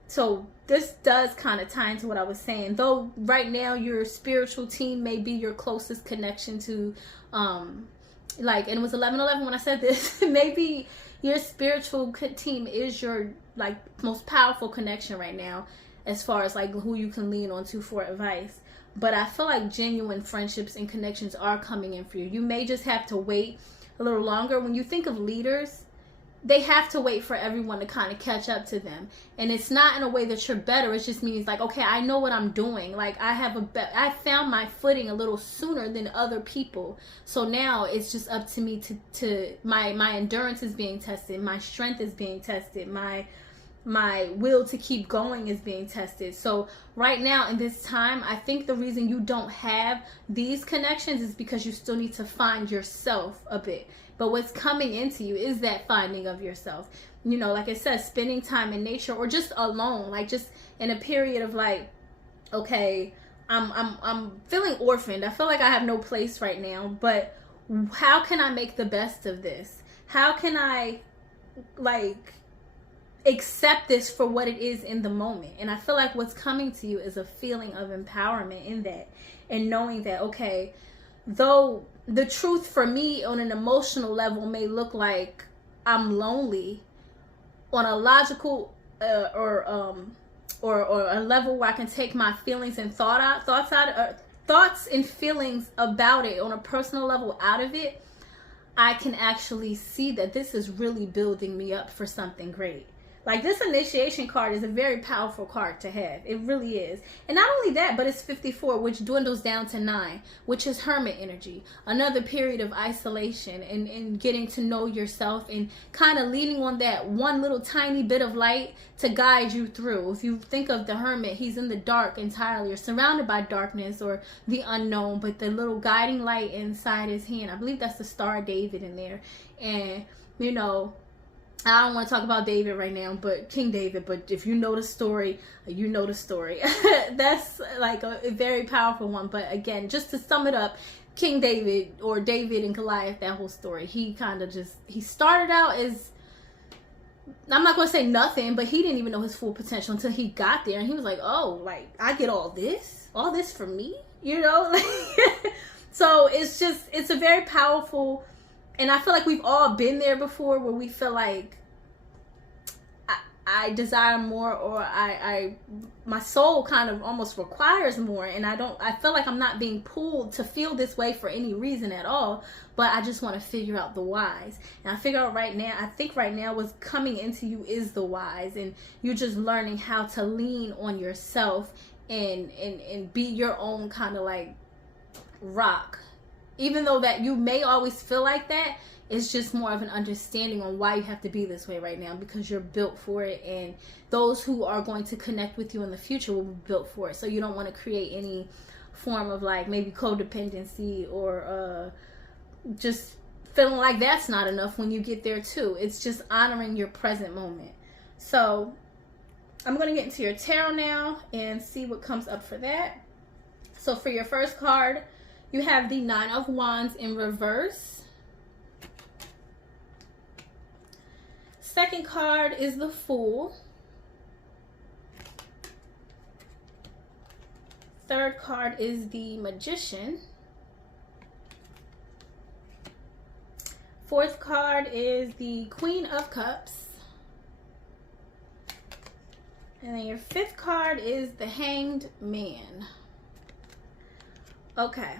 So this does kind of tie into what I was saying. Though right now your spiritual team may be your closest connection to, like, and it was 11/11 when I said this, maybe your spiritual team is your, like, most powerful connection right now as far as, like, who you can lean on to for advice. but I feel like genuine friendships and connections are coming in for you. You may just have to wait a little longer. When you think of leaders, they have to wait for everyone to kind of catch up to them. And it's not in a way that you're better. It just means like, okay, I know what I'm doing. Like I found my footing a little sooner than other people. So now it's just up to me to my endurance is being tested. My strength is being tested. My will to keep going is being tested. So right now in this time, I think the reason you don't have these connections is because you still need to find yourself a bit. But what's coming into you is that finding of yourself. You know, like I said, spending time in nature or just alone, like just in a period of like, okay, I'm feeling orphaned. I feel like I have no place right now, but how can I make the best of this? How can I like accept this for what it is in the moment? And I feel like what's coming to you is a feeling of empowerment in that, and knowing that, okay, though the truth for me on an emotional level may look like I'm lonely, on a logical or a level where I can take my feelings and thoughts and feelings about it on a personal level out of it, I can actually see that this is really building me up for something great. Like, this initiation card is a very powerful card to have. It really is. And not only that, but it's 54, which dwindles down to 9, which is hermit energy. Another period of isolation and getting to know yourself and kind of leaning on that one little tiny bit of light to guide you through. If you think of the hermit, he's in the dark entirely, or surrounded by darkness or the unknown, but the little guiding light inside his hand, I believe that's the Star of David in there. And, you know, I don't want to talk about David right now, but King David, but if you know the story, you know the story. That's like a very powerful one. But again, just to sum it up, King David, or David and Goliath, that whole story, he kind of just, he started out as, I'm not going to say nothing, but he didn't even know his full potential until he got there. And he was like, oh, like, I get all this for me, you know? So it's just, it's a very powerful. And I feel like we've all been there before, where we feel like I desire more, or my soul kind of almost requires more, and I feel like I'm not being pulled to feel this way for any reason at all, but I just want to figure out the whys. And I figure out right now, I think right now what's coming into you is the whys, and you're just learning how to lean on yourself and be your own kind of like rock. Even though that you may always feel like that, it's just more of an understanding on why you have to be this way right now, because you're built for it, and those who are going to connect with you in the future will be built for it. So you don't want to create any form of like maybe codependency or just feeling like that's not enough when you get there too. It's just honoring your present moment. So I'm going to get into your tarot now and see what comes up for that. So for your first card, you have the 9 of Wands in reverse. Second card is the Fool. Third card is the Magician. Fourth card is the Queen of Cups. And then your fifth card is the Hanged Man. Okay.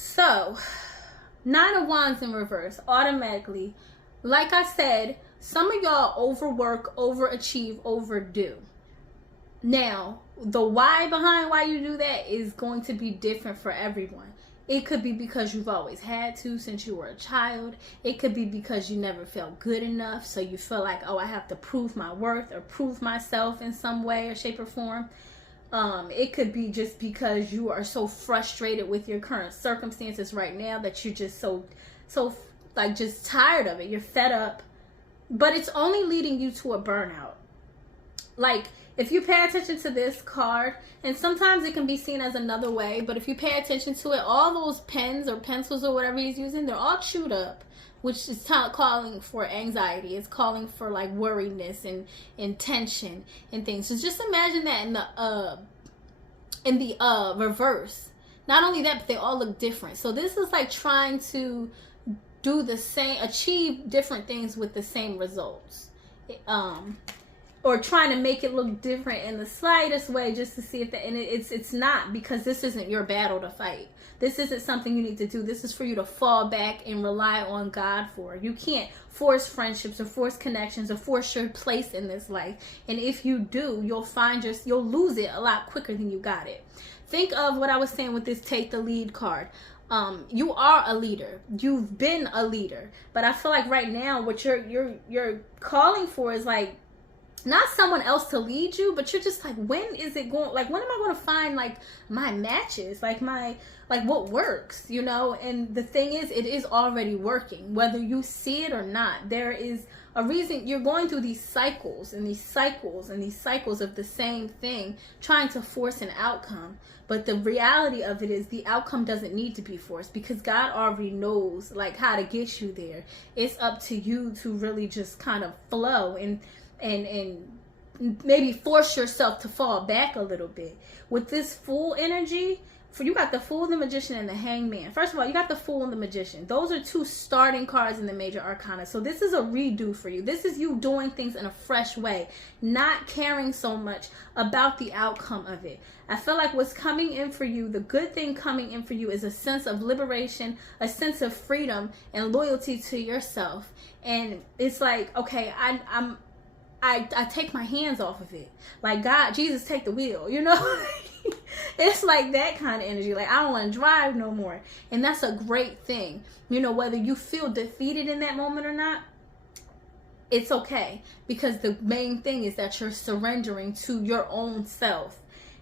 So, 9 of Wands in reverse, automatically, like I said, some of y'all overwork, overachieve, overdo. Now, the why behind why you do that is going to be different for everyone. It could be because you've always had to since you were a child. It could be because you never felt good enough, so you feel like, oh, I have to prove my worth or prove myself in some way or shape or form. It could be just because you are so frustrated with your current circumstances right now that you're just so like just tired of it. You're fed up, but it's only leading you to a burnout. Like, if you pay attention to this card, and sometimes it can be seen as another way, but if you pay attention to it, all those pens or pencils or whatever he's using, they're all chewed up, which is calling for anxiety. It's calling for like worriness and tension and things. So just imagine that in the reverse. Not only that, but they all look different. So this is like trying to do the same, achieve different things with the same results. or trying to make it look different in the slightest way just to see if that, and it's not, because this isn't your battle to fight. This isn't something you need to do. This is for you to fall back and rely on God for. You can't force friendships or force connections or force your place in this life. And if you do, you'll lose it a lot quicker than you got it. Think of what I was saying with this take the lead card. You are a leader. You've been a leader. But I feel like right now what you're calling for is like not someone else to lead you, but you're just like, when is it going, like, when am I going to find like my matches, like what works, you know? And the thing is, it is already working, whether you see it or not. There is a reason you're going through these cycles and these cycles and these cycles of the same thing, trying to force an outcome. But the reality of it is the outcome doesn't need to be forced, because God already knows like how to get you there. It's up to you to really just kind of flow and maybe force yourself to fall back a little bit. With this Fool energy, for you got the Fool, the Magician, and the Hangman. First of all, you got the Fool and the Magician. Those are two starting cards in the major arcana. So this is a redo for you. This is you doing things in a fresh way, not caring so much about the outcome of it. I feel like what's coming in for you, the good thing coming in for you, is a sense of liberation, a sense of freedom, and loyalty to yourself. And it's like, okay, I take my hands off of it. Like, God, Jesus, take the wheel, you know? It's like that kind of energy. Like, I don't want to drive no more. And that's a great thing. You know, whether you feel defeated in that moment or not, it's okay. Because the main thing is that you're surrendering to your own self.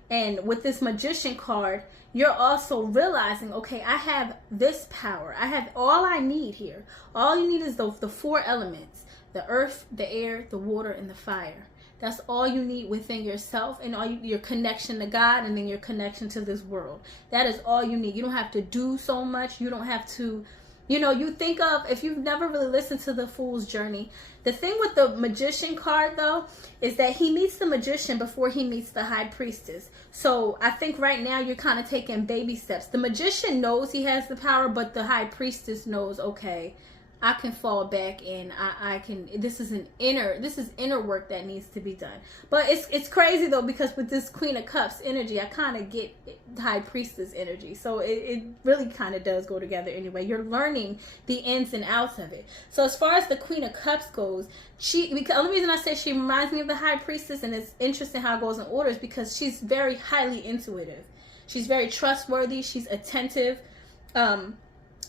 And with this Magician card, you're also realizing, okay, I have this power. I have all I need here. All you need is the four elements: the earth, the air, the water, and the fire. That's all you need within yourself, and your connection to God, and then your connection to this world. That is all you need. You don't have to do so much. You don't have to, you know, you think of, if you've never really listened to the Fool's Journey, the thing with the Magician card, though, is that he meets the Magician before he meets the High Priestess. So I think right now you're kind of taking baby steps. The Magician knows he has the power, but the High Priestess knows, okay, I can fall back, and I can, this is inner work that needs to be done. But it's crazy though, because with this Queen of Cups energy, I kind of get High Priestess energy. So it really kind of does go together anyway. You're learning the ins and outs of it. So as far as the Queen of Cups goes, because the only reason I say she reminds me of the High Priestess, and it's interesting how it goes in order, is because she's very highly intuitive. She's very trustworthy. She's attentive.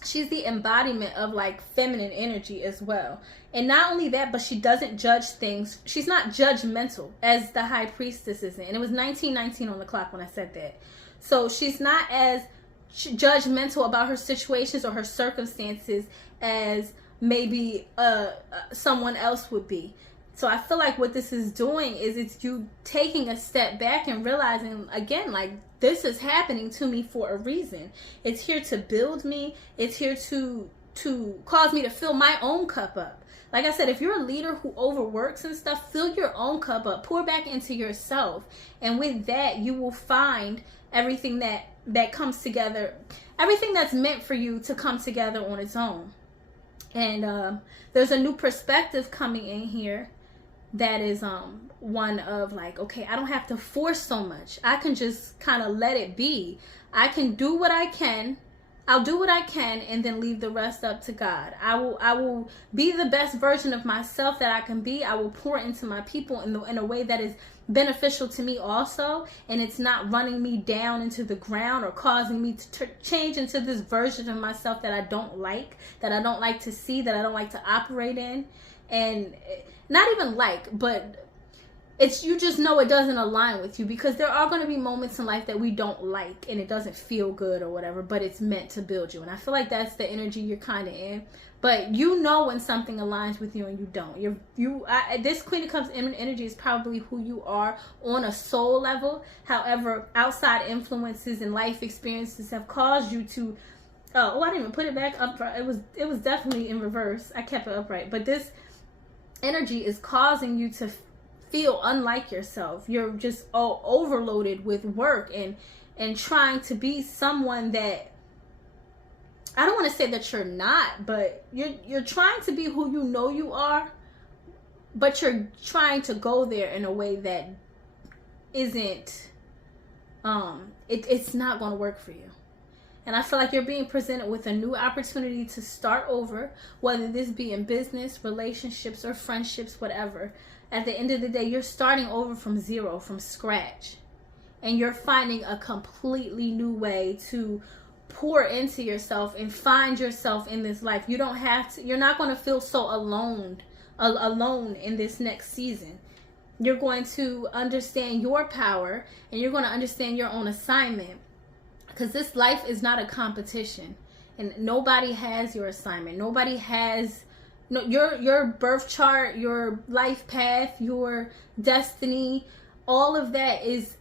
She's the embodiment of like feminine energy as well. And not only that, but she doesn't judge things. She's not judgmental as the High Priestess isn't. And it was 1919 on the clock when I said that. So she's not as judgmental about her situations or her circumstances as maybe someone else would be. So I feel like what this is doing is it's you taking a step back and realizing, again, like, this is happening to me for a reason. It's here to build me. It's here to cause me to fill my own cup up. Like I said, if you're a leader who overworks and stuff, fill your own cup up. Pour back into yourself. And with that, you will find everything that comes together, everything that's meant for you to come together on its own. And there's a new perspective coming in here. That is one of like, okay, I don't have to force so much. I can just kind of let it be. I can do what I can. I'll do what I can, and then leave the rest up to God. I will be the best version of myself that I can be. I will pour into my people in a way that is beneficial to me also, and it's not running me down into the ground or causing me to change into this version of myself that I don't like to see, that I don't like to operate in. And not even like, but it's, you just know it doesn't align with you, because there are going to be moments in life that we don't like and it doesn't feel good or whatever, but it's meant to build you. And I feel like that's the energy you're kind of in. But you know when something aligns with you and you don't. This Queen of Cups energy is probably who you are on a soul level. However, outside influences and life experiences have caused you to I didn't even put it back upright. It was definitely in reverse. I kept it upright. But this energy is causing you to feel unlike yourself. You're just overloaded with work and trying to be someone that, I don't want to say that you're not, but you're trying to be who you know you are, but you're trying to go there in a way that isn't, it's not going to work for you. And I feel like you're being presented with a new opportunity to start over, whether this be in business, relationships, or friendships, whatever. At the end of the day, you're starting over from zero, from scratch. And you're finding a completely new way to pour into yourself and find yourself in this life. You don't have to, you're not going to feel so alone in this next season. You're going to understand your power, and you're going to understand your own assignment. Because this life is not a competition, and nobody has your assignment. Nobody has your birth chart, your life path, your destiny. All of that is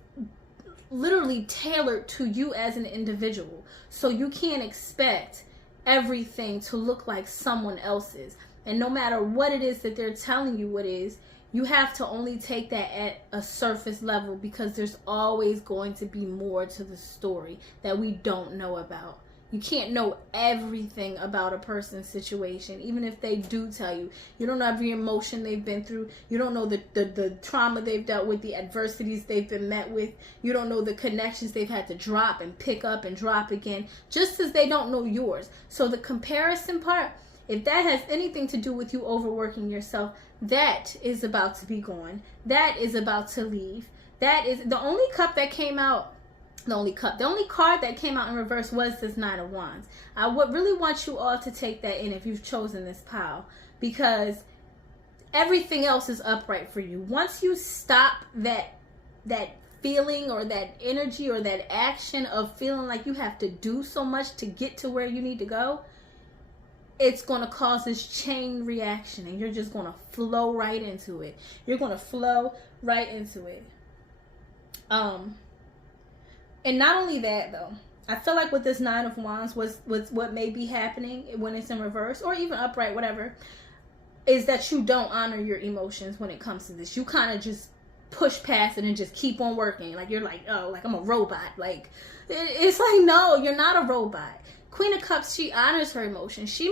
literally tailored to you as an individual. So you can't expect everything to look like someone else's. And no matter what it is that they're telling you what is, you have to only take that at a surface level, because there's always going to be more to the story that we don't know about. You can't know everything about a person's situation, even if they do tell you. You don't know every emotion they've been through. You don't know the trauma they've dealt with, the adversities they've been met with. You don't know the connections they've had to drop and pick up and drop again, just as they don't know yours. So the comparison part, if that has anything to do with you overworking yourself, that is about to be gone. That is about to leave. That is the only cup that came out. The only card that came out in reverse was this Nine of Wands. I would really want you all to take that in if you've chosen this pile, because everything else is upright for you. Once you stop that feeling or that energy or that action of feeling like you have to do so much to get to where you need to go, it's going to cause this chain reaction, and you're just going to flow right into it. You're going to flow right into it. And not only that, though, I feel like with this Nine of Wands, was what may be happening when it's in reverse or even upright, whatever, is that you don't honor your emotions when it comes to this. You kind of just push past it and just keep on working. Like, you're like, oh, like I'm a robot. Like, it's like, no, you're not a robot. Queen of Cups, she honors her emotions. She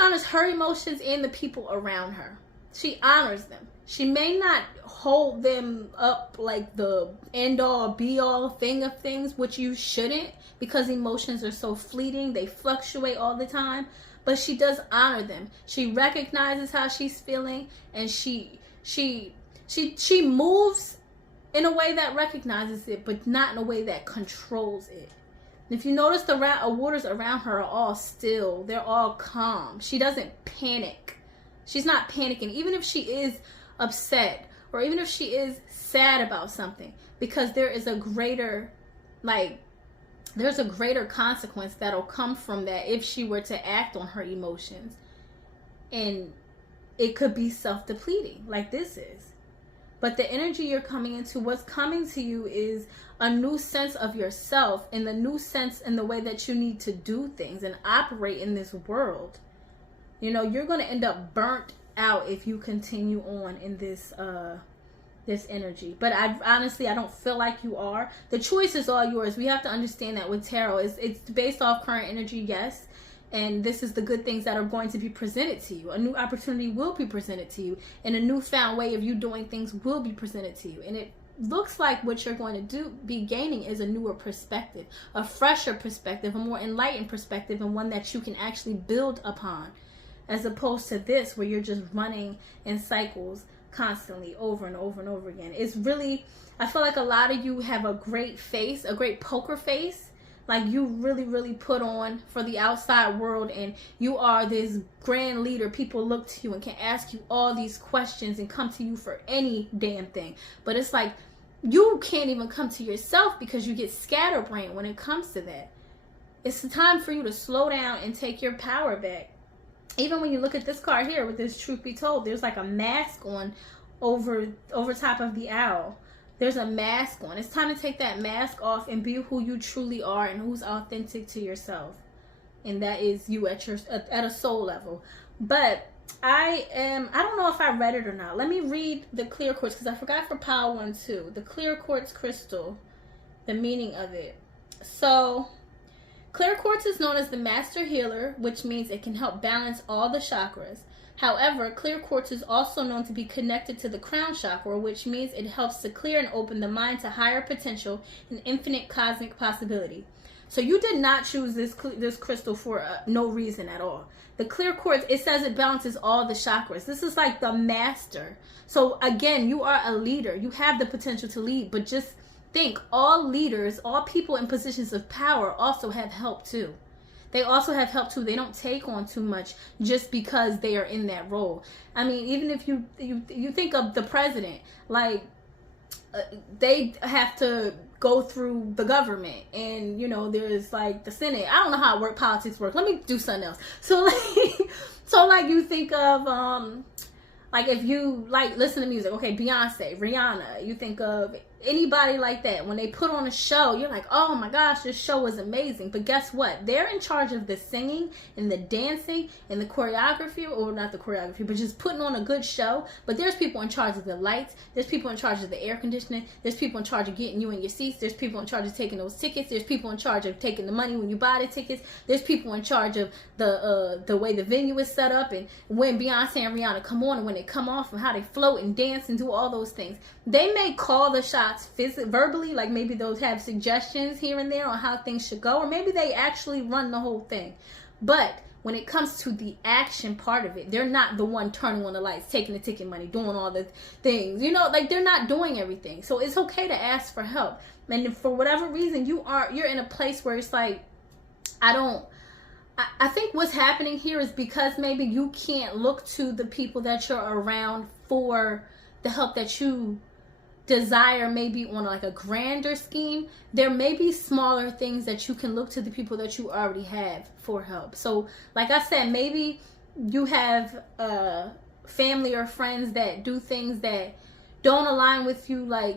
honors her emotions and the people around her. She honors them. She may not hold them up like the end-all, be-all thing of things, which you shouldn't, because emotions are so fleeting. They fluctuate all the time. But she does honor them. She recognizes how she's feeling, and she moves in a way that recognizes it, but not in a way that controls it. If you notice, the waters around her are all still. They're all calm. She doesn't panic. She's not panicking, even if she is upset or even if she is sad about something, because there is a greater, there's a greater consequence that'll come from that if she were to act on her emotions. And it could be self-depleting, like this is. But the energy you're coming into, what's coming to you is a new sense of yourself, and the new sense in the way that you need to do things and operate in this world. You know, you're going to end up burnt out if you continue on in this this energy. But I don't feel like you are. The choice is all yours. We have to understand that with tarot. It's based off current energy, yes. And this is the good things that are going to be presented to you. A new opportunity will be presented to you, and a newfound way of you doing things will be presented to you. And it looks like what you're going to be gaining is a newer perspective, a fresher perspective, a more enlightened perspective, and one that you can actually build upon, as opposed to this where you're just running in cycles constantly over and over and over again. It's really, I feel like a lot of you have a great face, a great poker face. Like, you really, really put on for the outside world, and you are this grand leader. People look to you and can ask you all these questions and come to you for any damn thing. But it's like, you can't even come to yourself because you get scatterbrained when it comes to that. It's the time for you to slow down and take your power back. Even when you look at this card here with this truth be told, there's like a mask on over top of the owl. There's a mask on. It's time to take that mask off and be who you truly are and who's authentic to yourself. And that is you at a soul level. But I don't know if I read it or not. Let me read the clear quartz, because I forgot for pile 1 too. The clear quartz crystal, the meaning of it. So, clear quartz is known as the master healer, which means it can help balance all the chakras. However, clear quartz is also known to be connected to the crown chakra, which means it helps to clear and open the mind to higher potential and infinite cosmic possibility. So you did not choose this crystal for no reason at all. The clear quartz, it says it balances all the chakras. This is like the master. So again, you are a leader. You have the potential to lead, but just think, all leaders, all people in positions of power also have help too. They also have help too. They don't take on too much just because they are in that role. I mean, even if you think of the president, like they have to go through the government, and you know, there's like the Senate. I don't know how politics work. Let me do something else. So like you think of like if you like listen to music, okay, Beyonce, Rihanna, you think of anybody like that. When they put on a show, you're like, oh my gosh, this show is amazing. But guess what? They're in charge of the singing and the dancing and the choreography, or not the choreography, but just putting on a good show. But there's people in charge of the lights. There's people in charge of the air conditioning. There's people in charge of getting you in your seats. There's people in charge of taking those tickets. There's people in charge of taking the money when you buy the tickets. There's people in charge of the way the venue is set up, and when Beyonce and Rihanna come on and when they come off, and how they float and dance and do all those things. They may call the shots verbally, like maybe they'll have suggestions here and there on how things should go, or maybe they actually run the whole thing. But when it comes to the action part of it, they're not the one turning on the lights, taking the ticket money, doing all the things, you know, like they're not doing everything. So it's okay to ask for help. And for whatever reason, you're in a place where it's like, I think what's happening here is because maybe you can't look to the people that you're around for the help that you desire, maybe on like a grander scheme. There may be smaller things that you can look to the people that you already have for help. So like I said, maybe you have family or friends that do things that don't align with you, like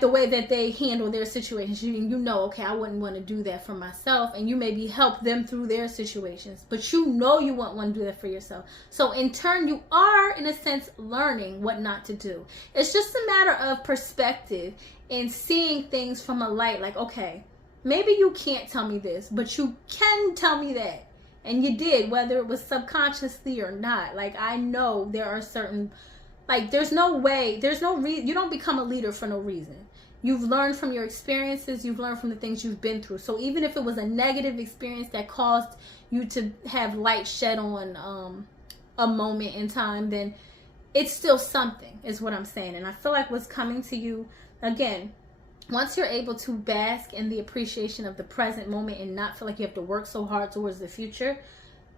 the way that they handle their situations. You know, okay, I wouldn't want to do that for myself, and you maybe help them through their situations, but you know you won't want to do that for yourself. So in turn, you are in a sense learning what not to do. It's just a matter of perspective and seeing things from a light, like, okay, maybe you can't tell me this, but you can tell me that, and you did, whether it was subconsciously or not. Like, I know there are certain, like, there's no reason. You don't become a leader for no reason. You've learned from your experiences. You've learned from the things you've been through. So even if it was a negative experience that caused you to have light shed on a moment in time, then it's still something, is what I'm saying. And I feel like what's coming to you, again, once you're able to bask in the appreciation of the present moment and not feel like you have to work so hard towards the future,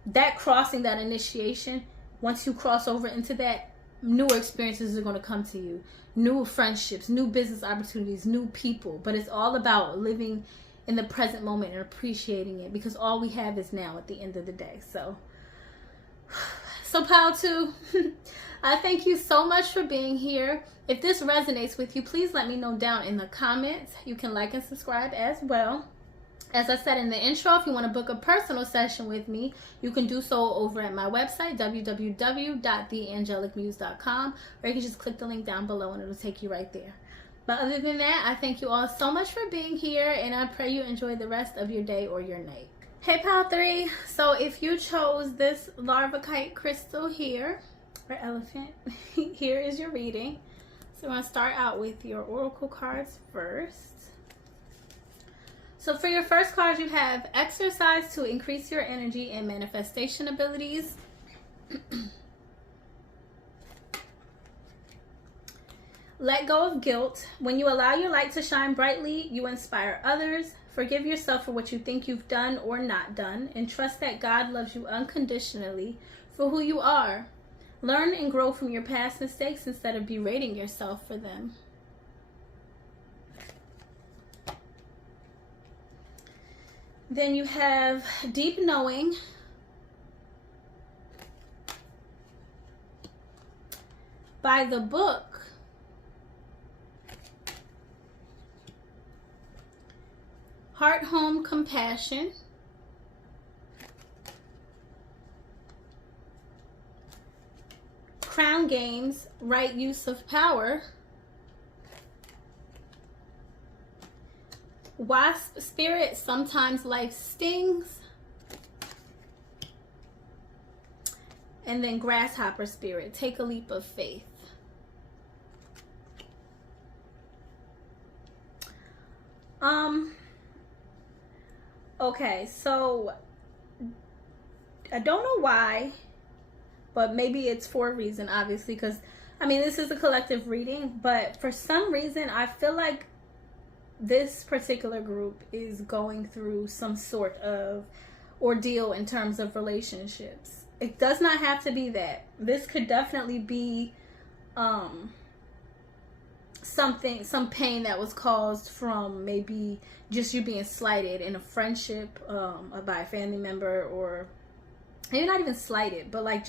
that crossing that initiation, once you cross over into that, newer experiences are going to come to you, new friendships, new business opportunities, new people. But it's all about living in the present moment and appreciating it, because all we have is now at the end of the day. So Pal 2, I thank you so much for being here. If this resonates with you, please let me know down in the comments. You can like and subscribe as well. As I said in the intro, if you want to book a personal session with me, you can do so over at my website, www.theangelicmuse.com, or you can just click the link down below and it'll take you right there. But other than that, I thank you all so much for being here, and I pray you enjoy the rest of your day or your night. Hey Pal 3, so if you chose this Larvikite crystal here, or elephant, here is your reading. So we're going to start out with your oracle cards first. So for your first card, you have exercise to increase your energy and manifestation abilities. Let go of guilt. When you allow your light to shine brightly, you inspire others. Forgive yourself for what you think you've done or not done, and trust that God loves you unconditionally for who you are. Learn and grow from your past mistakes instead of berating yourself for them. Then you have deep knowing. By the book. Heart, home, compassion. Crown games, right use of power. Wasp spirit, sometimes life stings. And then grasshopper spirit, take a leap of faith. Okay, so I don't know why, but maybe it's for a reason, obviously, because I mean, this is a collective reading, but for some reason, I feel like this particular group is going through some sort of ordeal in terms of relationships. It does not have to be that. This could definitely be some pain that was caused from maybe just you being slighted in a friendship by a family member, or maybe not even slighted, but like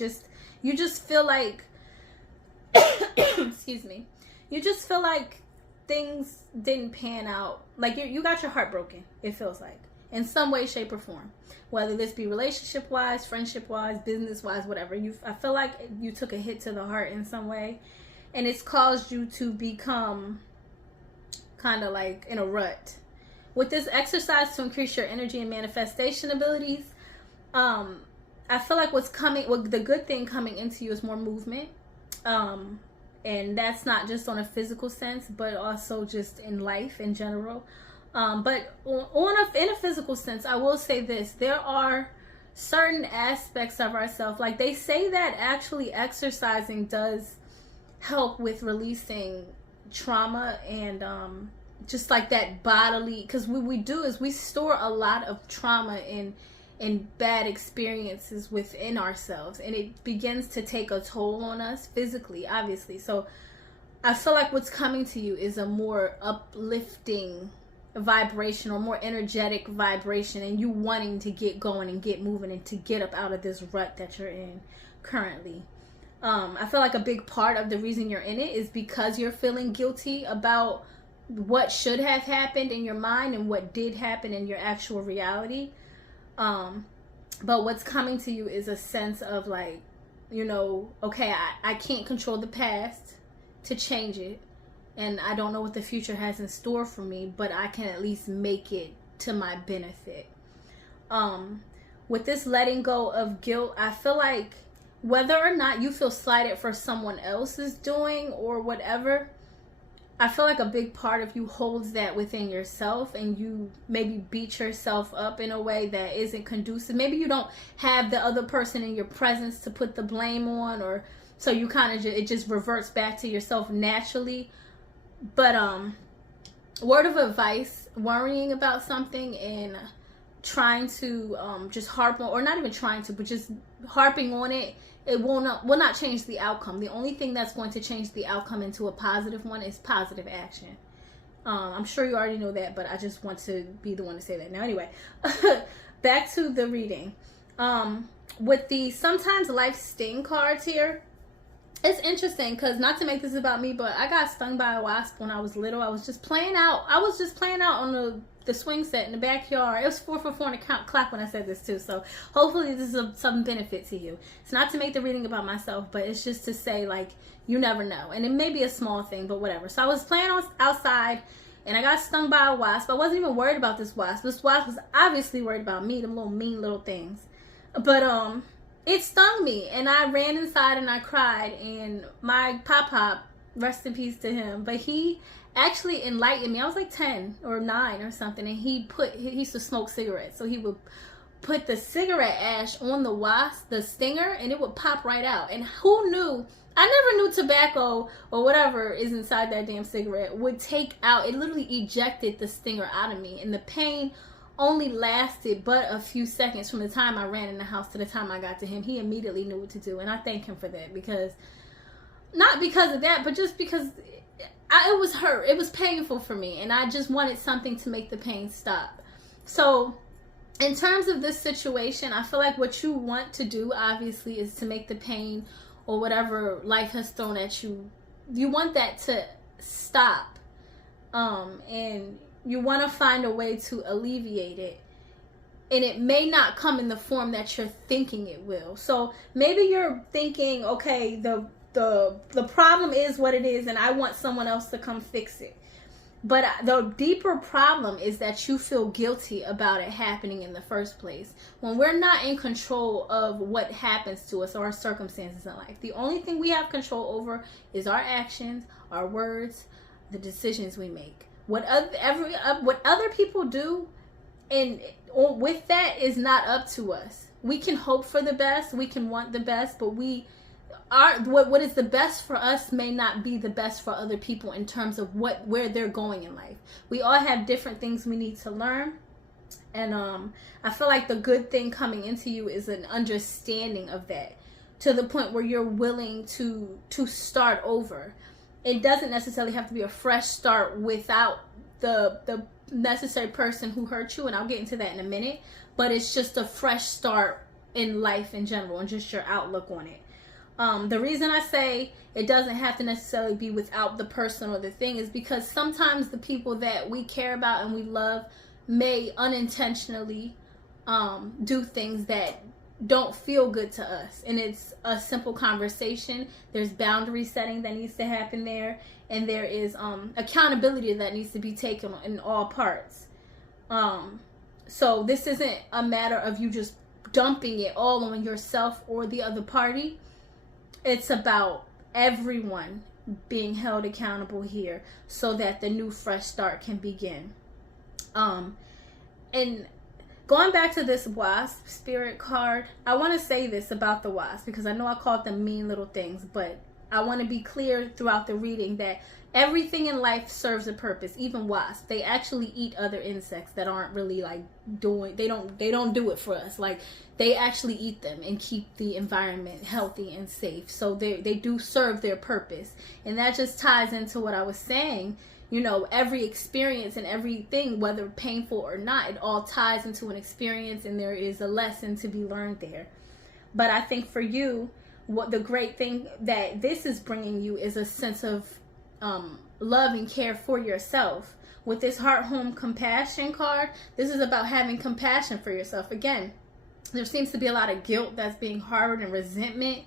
you just feel like excuse me, you just feel like things didn't pan out, like you got your heart broken, it feels like, in some way, shape, or form, whether this be relationship wise, friendship wise, business wise, whatever. I feel like you took a hit to the heart in some way, and it's caused you to become kind of like in a rut. With this exercise to increase your energy and manifestation abilities, I feel like the good thing coming into you is more movement. And that's not just on a physical sense, but also just in life in general. But in a physical sense, I will say this: there are certain aspects of ourselves, like they say that actually exercising does help with releasing trauma and just like that bodily, because what we do is we store a lot of trauma and bad experiences within ourselves, and it begins to take a toll on us physically, obviously. So I feel like what's coming to you is a more uplifting vibration, or more energetic vibration, and you wanting to get going and get moving and to get up out of this rut that you're in currently. I feel like a big part of the reason you're in it is because you're feeling guilty about what should have happened in your mind and what did happen in your actual reality. But what's coming to you is a sense of like, okay, I can't control the past to change it, and I don't know what the future has in store for me, but I can at least make it to my benefit. With this letting go of guilt, I feel like whether or not you feel slighted for someone else's doing or whatever, I feel like a big part of you holds that within yourself, and you maybe beat yourself up in a way that isn't conducive. Maybe you don't have the other person in your presence to put the blame on, or so you kind of it just reverts back to yourself naturally. But word of advice: worrying about something and trying to just harp on, or not even trying to, but just harping on it, it will not change the outcome. The only thing that's going to change the outcome into a positive one is positive action. I'm sure you already know that, but I just want to be the one to say that. Now, anyway, back to the reading. With the sometimes life sting cards here, it's interesting because, not to make this about me, but I got stung by a wasp when I was little. I was just playing out on the swing set in the backyard. It was 4 for 4 on the clock when I said this too, so hopefully this is of some benefit to you. It's not to make the reading about myself, but it's just to say, like, you never know, and it may be a small thing, but whatever. So I was playing outside, and I got stung by a wasp. I wasn't even worried about this wasp. This wasp was obviously worried about me, them little mean little things. But it stung me, and I ran inside and I cried, and my pop, rest in peace to him, but he actually enlightened me. I was like 10 or 9 or something, and he used to smoke cigarettes, so he would put the cigarette ash on the wasp, the stinger, and it would pop right out. And who knew? I never knew tobacco or whatever is inside that damn cigarette would take out, it literally ejected the stinger out of me, and the pain only lasted but a few seconds from the time I ran in the house to the time I got to him. He immediately knew what to do, and I thank him for that, because not because of that, but just because it was hurt. It was painful for me, and I just wanted something to make the pain stop. So in terms of this situation, I feel like what you want to do, obviously, is to make the pain or whatever life has thrown at you, you want that to stop, and you want to find a way to alleviate it, and it may not come in the form that you're thinking it will. So maybe you're thinking, okay, the problem is what it is, and I want someone else to come fix it. But the deeper problem is that you feel guilty about it happening in the first place. When we're not in control of what happens to us or our circumstances in life, the only thing we have control over is our actions, our words, the decisions we make. What other people do and with that is not up to us. We can hope for the best, we can want the best, but what is the best for us may not be the best for other people in terms of where they're going in life. We all have different things we need to learn, and I feel like the good thing coming into you is an understanding of that, to the point where you're willing to start over. It doesn't necessarily have to be a fresh start without the necessary person who hurt you, and I'll get into that in a minute, but it's just a fresh start in life in general and just your outlook on it. The reason I say it doesn't have to necessarily be without the person or the thing is because sometimes the people that we care about and we love may unintentionally do things that don't feel good to us. And it's a simple conversation. There's boundary setting that needs to happen there. And there is accountability that needs to be taken in all parts. So this isn't a matter of you just dumping it all on yourself or the other party. It's about everyone being held accountable here so that the new fresh start can begin. And going back to this wasp spirit card, I want to say this about the wasp, because I know I called them mean little things, but I want to be clear throughout the reading that everything in life serves a purpose. Even wasps, they actually eat other insects that aren't really like they don't do it for us. Like, they actually eat them and keep the environment healthy and safe. So they do serve their purpose. And that just ties into what I was saying. You know, every experience and everything, whether painful or not, it all ties into an experience, and there is a lesson to be learned there. But I think for you, what the great thing that this is bringing you is a sense of love and care for yourself. With this heart home compassion card, this is about having compassion for yourself. Again, there seems to be a lot of guilt that's being harbored and resentment.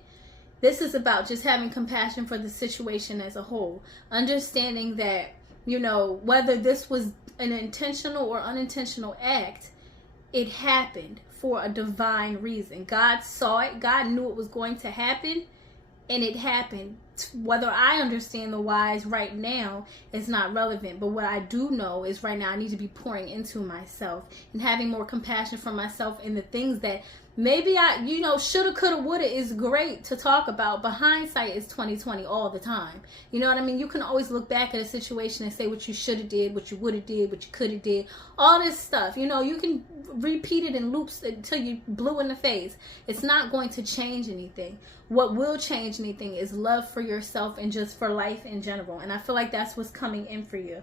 This is about just having compassion for the situation as a whole. Understanding that, you know, whether this was an intentional or unintentional act, it happened for a divine reason. God saw it. God knew it was going to happen, and it happened. Whether I understand the whys right now is not relevant, but what I do know is right now I need to be pouring into myself and having more compassion for myself in the things that maybe shoulda, coulda, woulda is great to talk about, but hindsight is 20/20 all the time. You know what I mean? You can always look back at a situation and say what you shoulda did, what you woulda did, what you coulda did, all this stuff. You know, you can repeat it in loops until you blue in the face. It's not going to change anything. What will change anything is love for yourself and just for life in general. And I feel like that's what's coming in for you.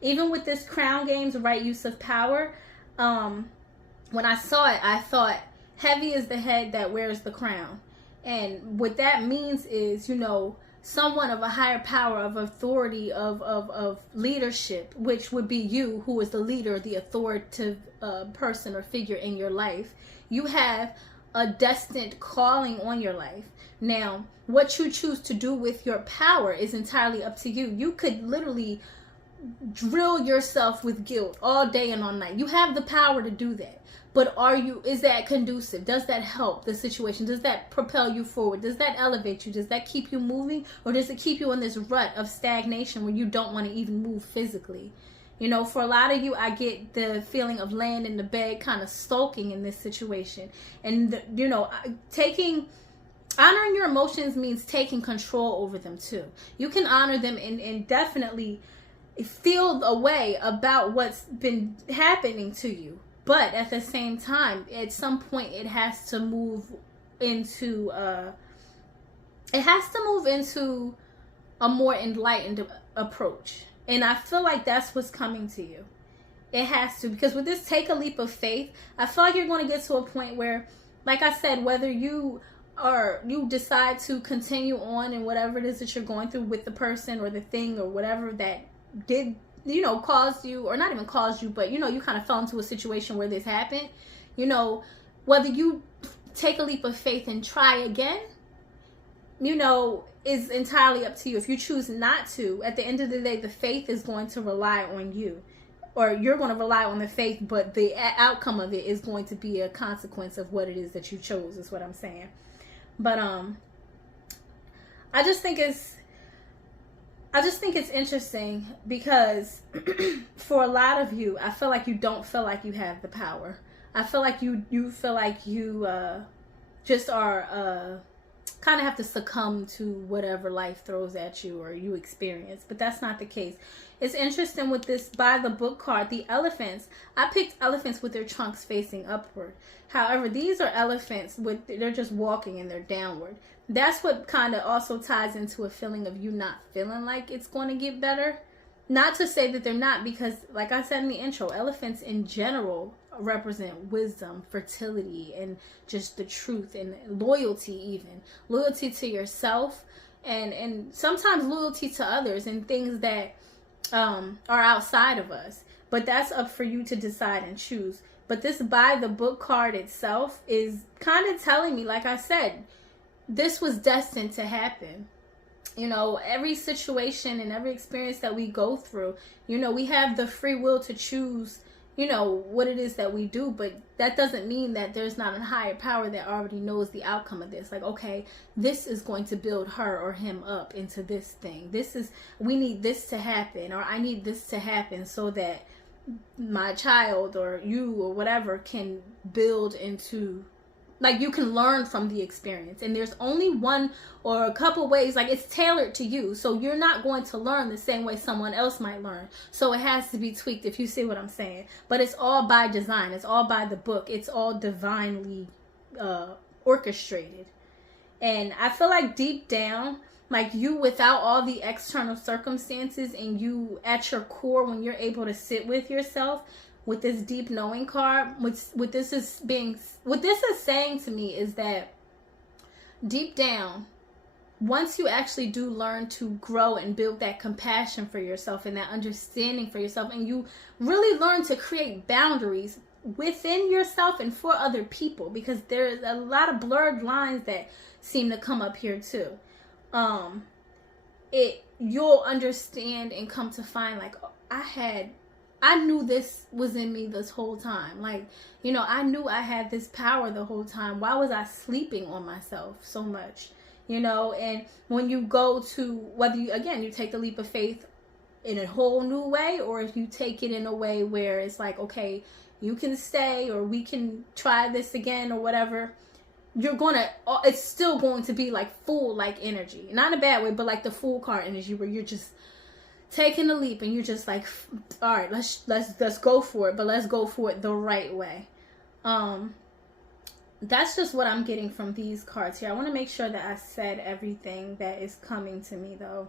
Even with this Crown Games, right use of power, when I saw it, I thought, heavy is the head that wears the crown. And what that means is, you know, someone of a higher power, of authority, of leadership, which would be you, who is the leader, the authoritative person or figure in your life. You have a destined calling on your life. Now, what you choose to do with your power is entirely up to you. You could literally drill yourself with guilt all day and all night. You have the power to do that. But is that conducive? Does that help the situation? Does that propel you forward? Does that elevate you? Does that keep you moving? Or does it keep you in this rut of stagnation where you don't want to even move physically? You know, for a lot of you, I get the feeling of laying in the bed, kind of sulking in this situation. And, you know, honoring your emotions means taking control over them too. You can honor them and definitely feel a way about what's been happening to you. But at the same time, at some point, it has to move into a more enlightened approach. And I feel like that's what's coming to you. It has to, because with this take a leap of faith, I feel like you're going to get to a point where, like I said, whether you decide to continue on in whatever it is that you're going through with the person or the thing or whatever that did, you know, caused you, or not even caused you, but, you know, you kind of fell into a situation where this happened, you know, whether you take a leap of faith and try again, you know, is entirely up to you. If you choose not to, at the end of the day, the faith is going to rely on you, or you're going to rely on the faith, but the outcome of it is going to be a consequence of what it is that you chose, is what I'm saying. But I just think it's interesting because for a lot of you, I feel like you don't feel like you have the power. I feel like you feel like you just are kind of have to succumb to whatever life throws at you or you experience, but that's not the case. It's interesting with this by the book card, the elephants. I picked elephants with their trunks facing upward. However, these are elephants with, they're just walking and they're downward. That's what kind of also ties into a feeling of you not feeling like it's going to get better. Not to say that they're not, because like I said in the intro, elephants in general represent wisdom, fertility, and just the truth, and loyalty, even loyalty to yourself, and sometimes loyalty to others and things that are outside of us. But that's up for you to decide and choose. But this by the book card itself is kind of telling me, like I said, this was destined to happen. You know, every situation and every experience that we go through, you know, we have the free will to choose, you know, what it is that we do, but that doesn't mean that there's not a higher power that already knows the outcome of this. Like, okay, this is going to build her or him up into this thing. We need this to happen, or I need this to happen so that my child or you or whatever can build into, like, you can learn from the experience. And there's only one or a couple ways, like, it's tailored to you. So you're not going to learn the same way someone else might learn. So it has to be tweaked, if you see what I'm saying. But it's all by design. It's all by the book. It's all divinely orchestrated. And I feel like deep down, like, you, without all the external circumstances, and you at your core, when you're able to sit with yourself, with this deep knowing card, what this is saying to me is that deep down, once you actually do learn to grow and build that compassion for yourself and that understanding for yourself, and you really learn to create boundaries within yourself and for other people, because there's a lot of blurred lines that seem to come up here too. You'll understand and come to find, like, I knew this was in me this whole time. Like, you know, I knew I had this power the whole time. Why was I sleeping on myself so much? You know, and when you go to, whether you, again, you take the leap of faith in a whole new way, or if you take it in a way where it's like, okay, you can stay, or we can try this again, or whatever, it's still going to be like fool like energy. Not in a bad way, but like the fool card energy, where you're just taking a leap and you're just like, all right, let's go for it, but let's go for it the right way. That's just what I'm getting from these cards here. I want to make sure that I said everything that is coming to me, though.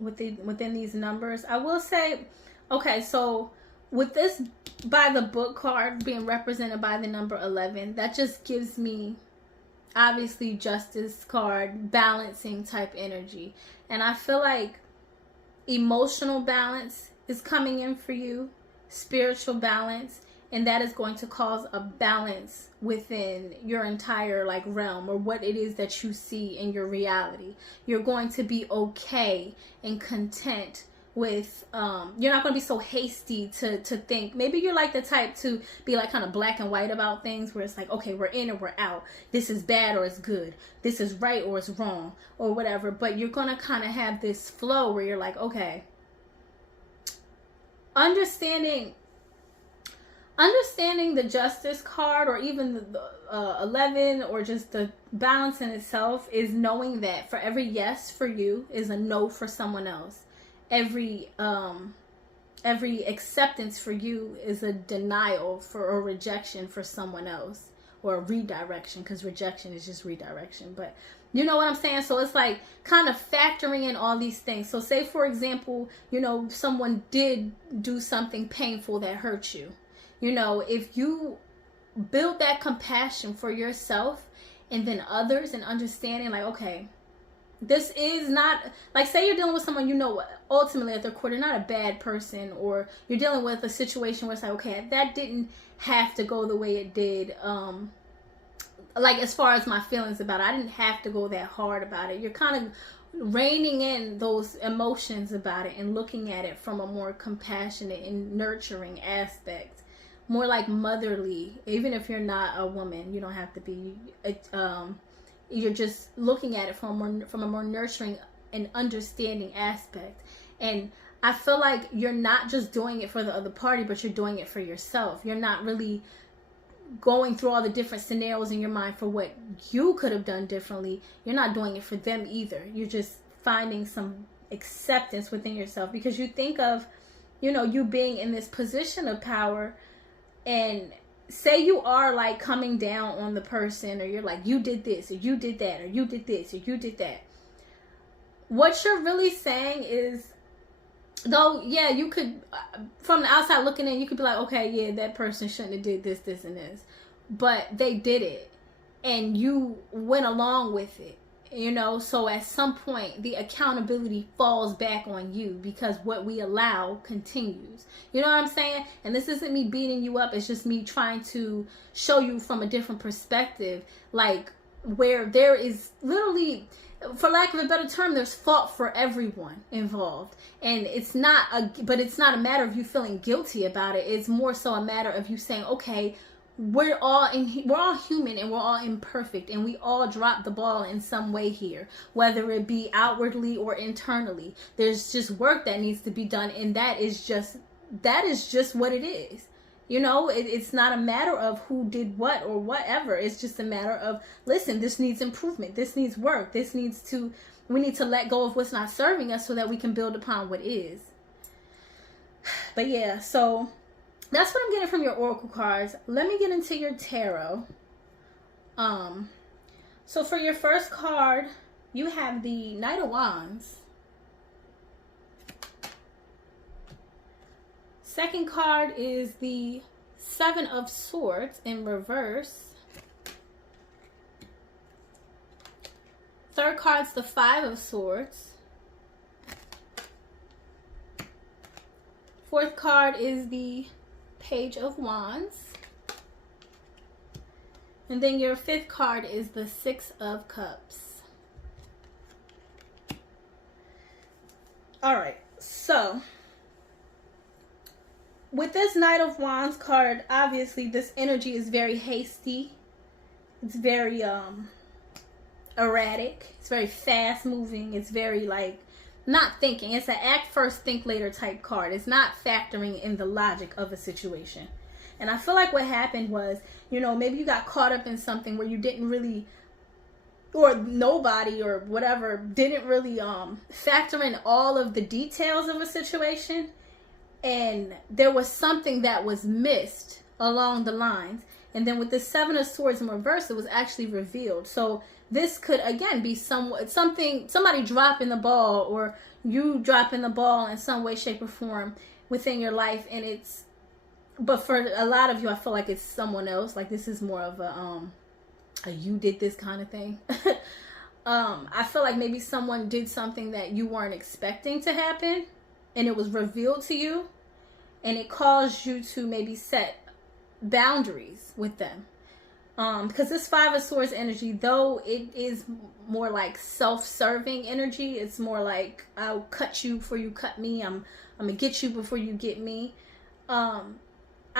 Within these numbers, I will say, okay, so with this by the book card being represented by the number 11, that just gives me, obviously, justice card, balancing type energy. And I feel like emotional balance is coming in for you, spiritual balance, and that is going to cause a balance within your entire, like, realm, or what it is that you see in your reality. You're going to be okay and content with, you're not going to be so hasty to think. Maybe you're like the type to be like kind of black and white about things, where it's like, okay, we're in or we're out. This is bad or it's good. This is right or it's wrong, or whatever. But you're going to kind of have this flow where you're like, okay, understanding the justice card, or even the 11, or just the balance in itself, is knowing that for every yes for you is a no for someone else. Every acceptance for you is a denial for, or rejection for someone else, or a redirection, because rejection is just redirection. But you know what I'm saying? So it's like kind of factoring in all these things. So say, for example, you know, someone did do something painful that hurt you. You know, if you build that compassion for yourself and then others, and understanding, like, okay, this is not, like, say you're dealing with someone, you know, ultimately at their core, they're not a bad person, or you're dealing with a situation where it's like, okay, that didn't have to go the way it did like, as far as my feelings about it, I didn't have to go that hard about it. You're kind of reining in those emotions about it and looking at it from a more compassionate and nurturing aspect, more like motherly. Even if you're not a woman, you don't have to be. You're just looking at it from a more nurturing and understanding aspect. And I feel like you're not just doing it for the other party, but you're doing it for yourself. You're not really going through all the different scenarios in your mind for what you could have done differently. You're not doing it for them either. You're just finding some acceptance within yourself, because you think of, you being in this position of power, and say you are like coming down on the person, or you're like, you did this, or you did that, or you did this, or you did that. What you're really saying is, though, yeah, you could, from the outside looking in, you could be like, okay, yeah, that person shouldn't have did this, this, and this. But they did it, and you went along with it, So at some point, the accountability falls back on you, because what we allow continues. You know what I'm saying? And this isn't me beating you up. It's just me trying to show you from a different perspective, like, where there is literally, for lack of a better term, there's fault for everyone involved. And it's not a matter of you feeling guilty about it. It's more so a matter of you saying, okay, we're all human, and we're all imperfect, and we all drop the ball in some way here, whether it be outwardly or internally. There's just work that needs to be done, and that is just what it is. It's not a matter of who did what or whatever. It's just a matter of, listen, this needs improvement. This needs work. We need to let go of what's not serving us so that we can build upon what is. But yeah, so that's what I'm getting from your oracle cards. Let me get into your tarot. So for your first card, you have the Knight of Wands. Second card is the Seven of Swords in reverse. Third card's the Five of Swords. Fourth card is the Page of Wands. And then your fifth card is the Six of Cups. Alright, so with this Knight of Wands card, obviously this energy is very hasty. It's very erratic. It's very fast moving. It's very like not thinking. It's an act first, think later type card. It's not factoring in the logic of a situation. And I feel like what happened was, maybe you got caught up in something where you didn't really, or nobody or whatever, didn't really factor in all of the details of a situation. And there was something that was missed along the lines. And then with the Seven of Swords in reverse, it was actually revealed. So this could, again, be somebody dropping the ball, or you dropping the ball in some way, shape, or form within your life. And but for a lot of you, I feel like it's someone else. Like, this is more of a you did this kind of thing. I feel like maybe someone did something that you weren't expecting to happen, and it was revealed to you, and it caused you to maybe set boundaries with them. Because this Five of Swords energy, though it is more like self-serving energy, it's more like, I'll cut you before you cut me. I'm gonna get you before you get me.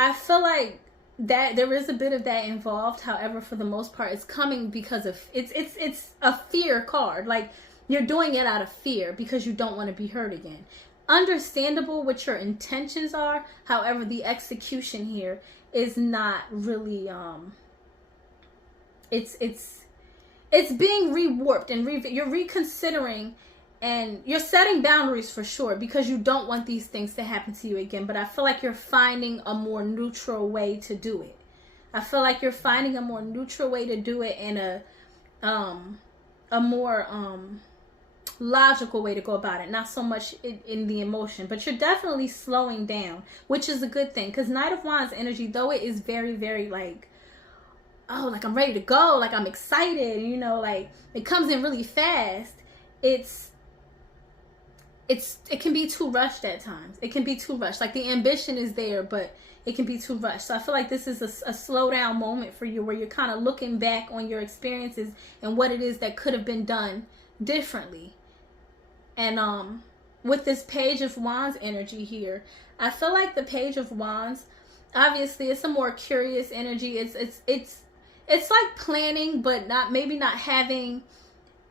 I feel like that there is a bit of that involved. However, for the most part, it's coming because of it's a fear card. Like, you're doing it out of fear because you don't want to be hurt again. Understandable what your intentions are. However, the execution here is not really it's being rewarped, and you're reconsidering, and you're setting boundaries for sure, because you don't want these things to happen to you again. But I feel like you're finding a more neutral way to do it. I feel like you're finding a more neutral way to do it, and a more logical way to go about it, not so much in the emotion. But you're definitely slowing down, which is a good thing, because Knight of Wands energy, though it is very, very like, oh, like I'm ready to go, like I'm excited, like it comes in really fast, it's it can be too rushed at times. It can be too rushed. Like the ambition is there, but it can be too rushed. So I feel like this is a slow down moment for you, where you're kind of looking back on your experiences and what it is that could have been done differently. And with this Page of Wands energy here, I feel like the Page of Wands, obviously it's a more curious energy. It's like planning, but maybe not having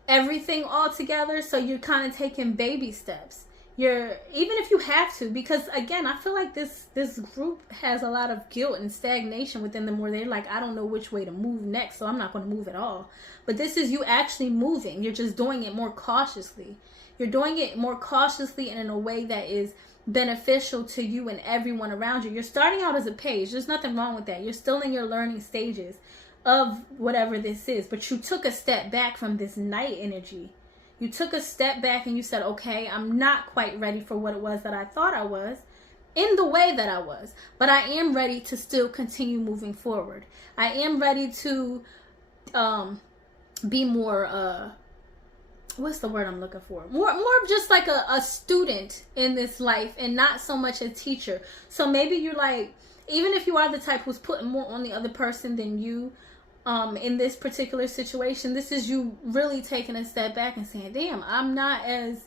everything all together. So you're kind of taking baby steps. Even if you have to, because again, I feel like this group has a lot of guilt and stagnation within them, where they're like, I don't know which way to move next, so I'm not going to move at all. But this is you actually moving. You're just doing it more cautiously. You're doing it more cautiously and in a way that is beneficial to you and everyone around you. You're starting out as a page. There's nothing wrong with that. You're still in your learning stages of whatever this is, but you took a step back from this Knight energy. You took a step back and you said, okay, I'm not quite ready for what it was that I thought I was in the way that I was, but I am ready to still continue moving forward. I am ready to be more, what's the word I'm looking for? More of just like a student in this life and not so much a teacher. So maybe you're like, even if you are the type who's putting more on the other person than you, in this particular situation, this is you really taking a step back and saying, damn, I'm not as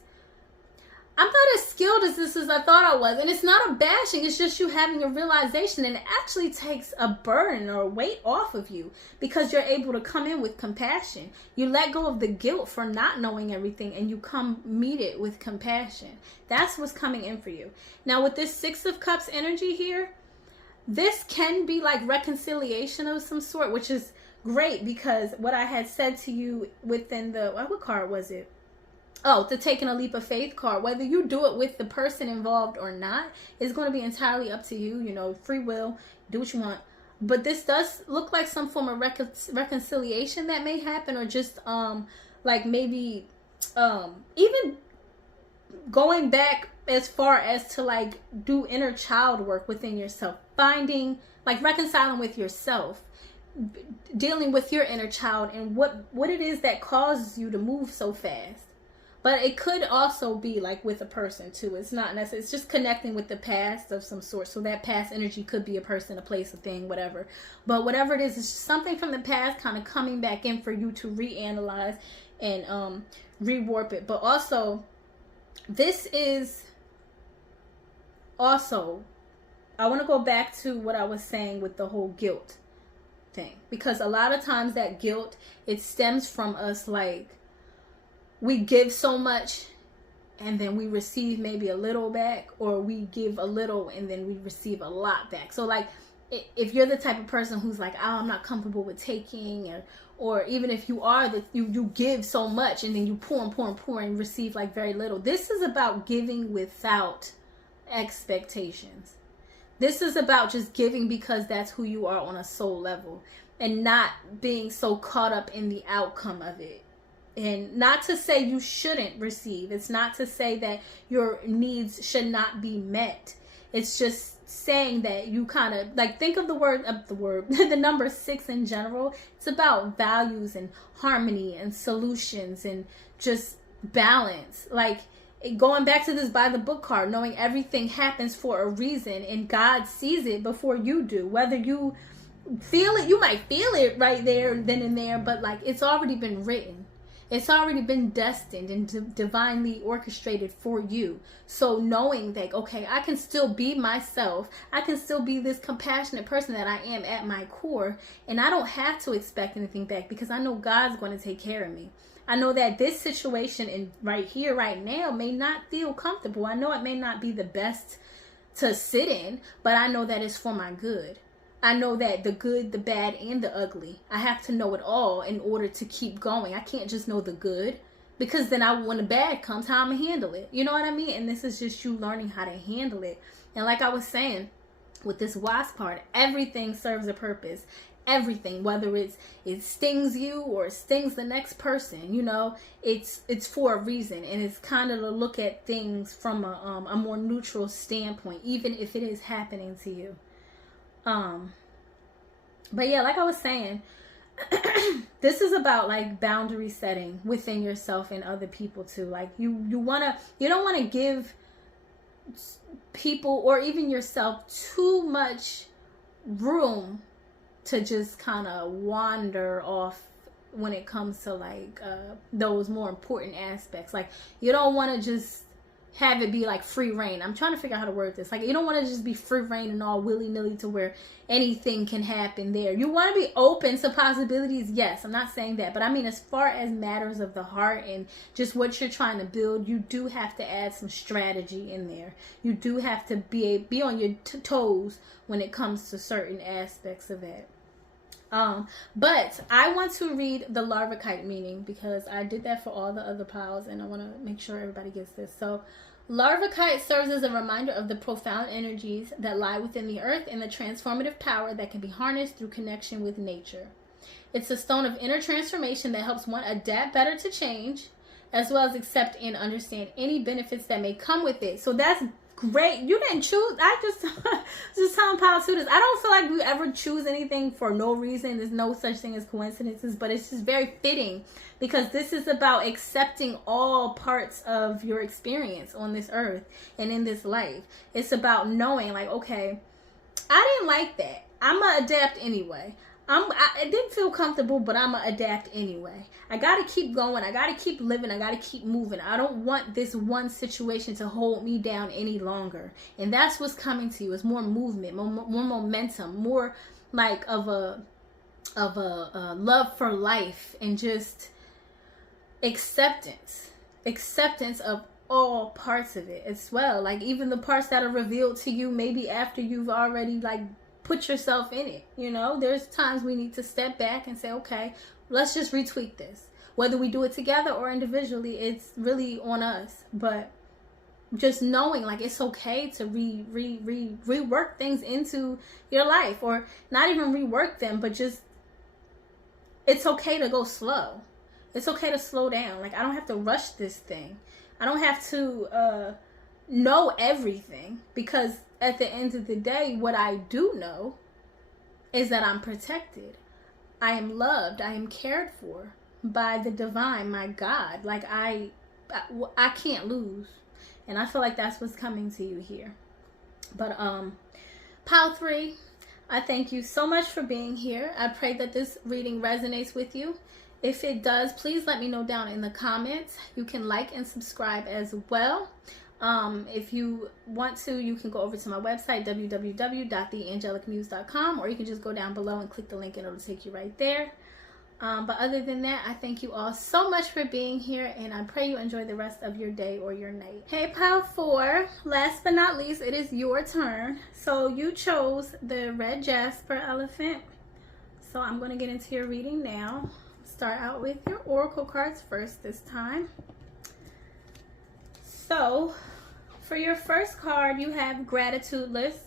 skilled as I thought I was. And it's not a bashing, it's just you having a realization, and it actually takes a burden or a weight off of you, because you're able to come in with compassion. You let go of the guilt for not knowing everything, and you come meet it with compassion. That's what's coming in for you. Now with this Six of Cups energy here, this can be like reconciliation of some sort, which is great, because what I had said to you within the, what card was it? Oh, the Taking a Leap of Faith card. Whether you do it with the person involved or not is going to be entirely up to you. You know, free will, do what you want. But this does look like some form of reconciliation that may happen, or just like maybe even going back as far as to like do inner child work within yourself, finding, like, reconciling with yourself, dealing with your inner child and what it is that causes you to move so fast. But it could also be like with a person too. It's not necessarily, it's just connecting with the past of some sort. So that past energy could be a person, a place, a thing, whatever. But whatever it is, it's just something from the past kind of coming back in for you to reanalyze and rewarp it. But also, this is also, I want to go back to what I was saying with the whole guilt thing, because a lot of times that guilt, it stems from us, like, we give so much and then we receive maybe a little back, or we give a little and then we receive a lot back. So like, if you're the type of person who's like, oh, I'm not comfortable with taking, or even if you are, you give so much and then you pour and receive like very little. This is about giving without expectations. This is about just giving because that's who you are on a soul level, and not being so caught up in the outcome of it. And not to say you shouldn't receive. It's not to say that your needs should not be met. It's just saying that you kind of, like, think of the number 6 in general. It's about values and harmony and solutions and just balance. Like, going back to this by the book card, knowing everything happens for a reason and God sees it before you do. Whether you feel it, you might feel it right there, then and there, but like, it's already been written. It's already been destined and divinely orchestrated for you. So knowing that, okay, I can still be myself. I can still be this compassionate person that I am at my core. And I don't have to expect anything back, because I know God's going to take care of me. I know that this situation in right here, right now, may not feel comfortable. I know it may not be the best to sit in, but I know that it's for my good. I know that the good, the bad, and the ugly, I have to know it all in order to keep going. I can't just know the good, because then when the bad comes, how I'm going to handle it. You know what I mean? And this is just you learning how to handle it. And like I was saying, with this wasp part, everything serves a purpose. Everything, whether it stings you or it stings the next person, you know, it's for a reason. And it's kind of to look at things from a more neutral standpoint, even if it is happening to you. But yeah, like I was saying, this is about like boundary setting within yourself and other people too. Like you don't want to give people or even yourself too much room to just kind of wander off when it comes to like those more important aspects. Like you don't want to just have it be like free reign. I'm trying to figure out how to word this. Like you don't want to just be free reign and all willy-nilly to where anything can happen there. You want to be open to possibilities. Yes, I'm not saying that, but I mean as far as matters of the heart and just what you're trying to build, you do have to add some strategy in there. You do have to be on your toes when it comes to certain aspects of it. But I want to read the Larvikite meaning because I did that for all the other piles and I want to make sure everybody gets this. So Larvikite serves as a reminder of the profound energies that lie within the earth and the transformative power that can be harnessed through connection with nature. It's a stone of inner transformation that helps one adapt better to change, as well as accept and understand any benefits that may come with it. So that's great. You didn't choose. I just telling pile tutors. I don't feel like we ever choose anything for no reason. There's no such thing as coincidences, but it's just very fitting because this is about accepting all parts of your experience on this earth and in this life. It's about knowing like, okay, I didn't like that. I'm gonna adapt anyway. It didn't feel comfortable, but I'm going to adapt anyway. I got to keep going. I got to keep living. I got to keep moving. I don't want this one situation to hold me down any longer. And that's what's coming to you. It's more movement, more momentum, more like of a love for life and just acceptance of all parts of it as well. Like even the parts that are revealed to you maybe after you've already like put yourself in it. You know, there's times we need to step back and say, okay, let's just retweak this. Whether we do it together or individually, it's really on us. But just knowing like it's okay to rework things into your life, or not even rework them, but just it's okay to go slow. It's okay to slow down. Like I don't have to rush this thing. I don't have to know everything, because at the end of the day, what I do know is that I'm protected. I am loved. I am cared for by the divine, my God. Like I can't lose. And I feel like that's what's coming to you here. But pile 3, I thank you so much for being here. I pray that this reading resonates with you. If it does, please let me know down in the comments. You can like and subscribe as well. If you want to, you can go over to my website, www.theangelicmuse.com, or you can just go down below and click the link and it'll take you right there. But other than that, I thank you all so much for being here, and I pray you enjoy the rest of your day or your night. Hey, pile 4, last but not least, it is your turn. So you chose the red Jasper elephant. So I'm going to get into your reading now. Start out with your oracle cards first this time. So for your first card, you have gratitude list.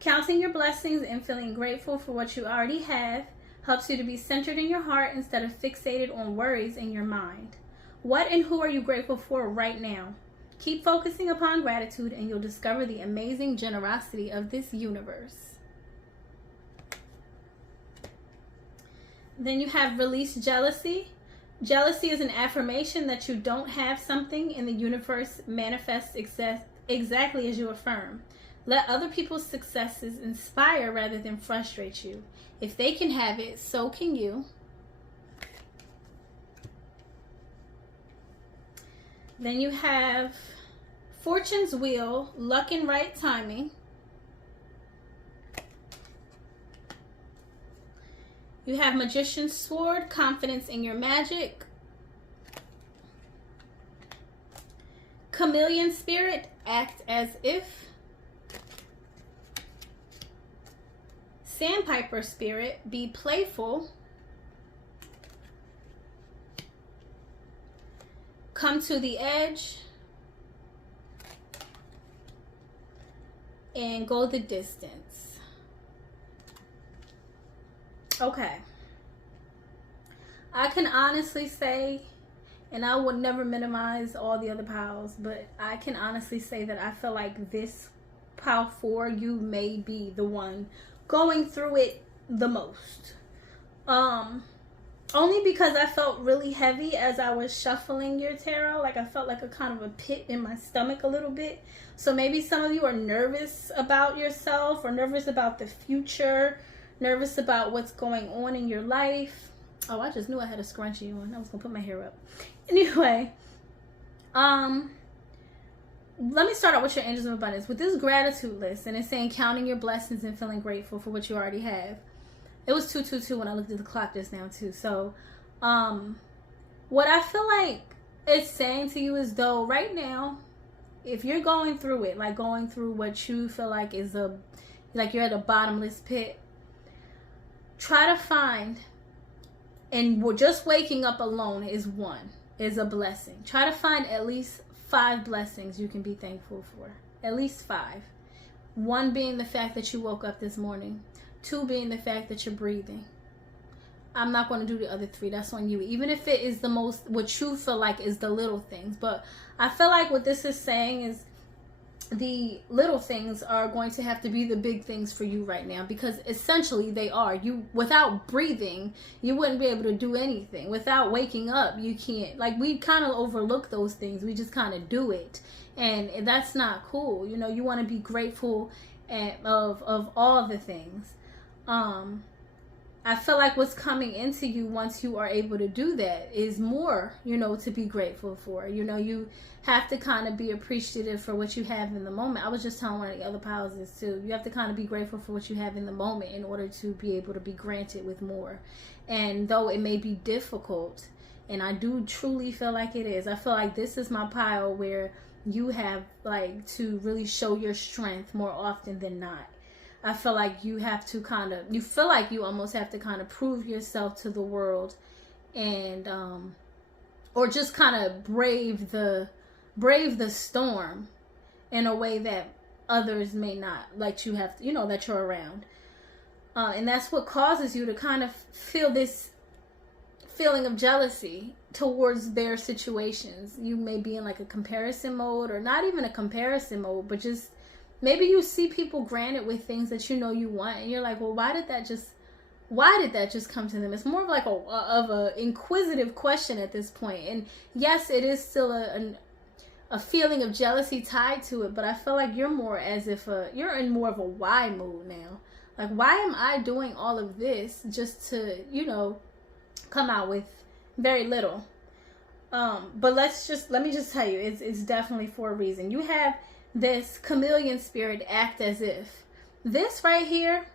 Counting your blessings and feeling grateful for what you already have helps you to be centered in your heart instead of fixated on worries in your mind. What and who are you grateful for right now? Keep focusing upon gratitude and you'll discover the amazing generosity of this universe. Then you have release jealousy. Jealousy is an affirmation that you don't have something, and the universe manifests exactly as you affirm. Let other people's successes inspire rather than frustrate you. If they can have it, so can you. Then you have Fortune's Wheel, luck and right timing. You have Magician's Sword, confidence in your magic. Chameleon Spirit, act as if. Sandpiper Spirit, be playful. Come to the edge. And go the distance. Okay. I can honestly say, and I would never minimize all the other piles, but I can honestly say that I feel like this pile 4, you may be the one going through it the most. only because I felt really heavy as I was shuffling your tarot. Like I felt like a kind of a pit in my stomach a little bit. So maybe some of you are nervous about yourself, or nervous about the future, nervous about what's going on in your life. Oh, I just knew I had a scrunchie on. I was gonna put my hair up. Anyway, let me start out with your angels of abundance. With this gratitude list, and it's saying counting your blessings and feeling grateful for what you already have. It was 222 when I looked at the clock just now too. So, what I feel like it's saying to you is, though, right now, if you're going through it, like going through what you feel like is like you're at a bottomless pit, try to find, and just waking up alone is a blessing. Try to find at least 5 blessings you can be thankful for. At least 5. 1 being the fact that you woke up this morning. 2 being the fact that you're breathing. I'm not going to do the other 3. That's on you. Even if it is the most, what you feel like is the little things. But I feel like what this is saying is the little things are going to have to be the big things for you right now, because essentially they are. You, without breathing, you wouldn't be able to do anything. Without waking up, you can't. Like, we kind of overlook those things. We just kind of do it, and that's not cool. You know, you want to be grateful of all the things. I feel like what's coming into you once you are able to do that is more, you know, to be grateful for. You know, you have to kind of be appreciative for what you have in the moment. I was just telling one of the other houses too. You have to kind of be grateful for what you have in the moment in order to be able to be granted with more. And though it may be difficult, and I do truly feel like it is, I feel like this is my pile where you have like to really show your strength more often than not. I feel like you have to you feel like you almost have to kind of prove yourself to the world, and or just kind of brave the storm in a way that others may not, like you have to, you know, that you're around, and that's what causes you to kind of feel this feeling of jealousy towards their situations. You may be in like a comparison mode, or not even a comparison mode, but just maybe you see people granted with things that you know you want, and you're like, well, why did that just come to them? It's more of like a inquisitive question at this point. And yes, it is still a feeling of jealousy tied to it, but I feel like you're more as if you're in more of a why mood now. Like, why am I doing all of this just to, you know, come out with very little? But let me just tell you, it's definitely for a reason. You have this chameleon spirit, act as if. This right here,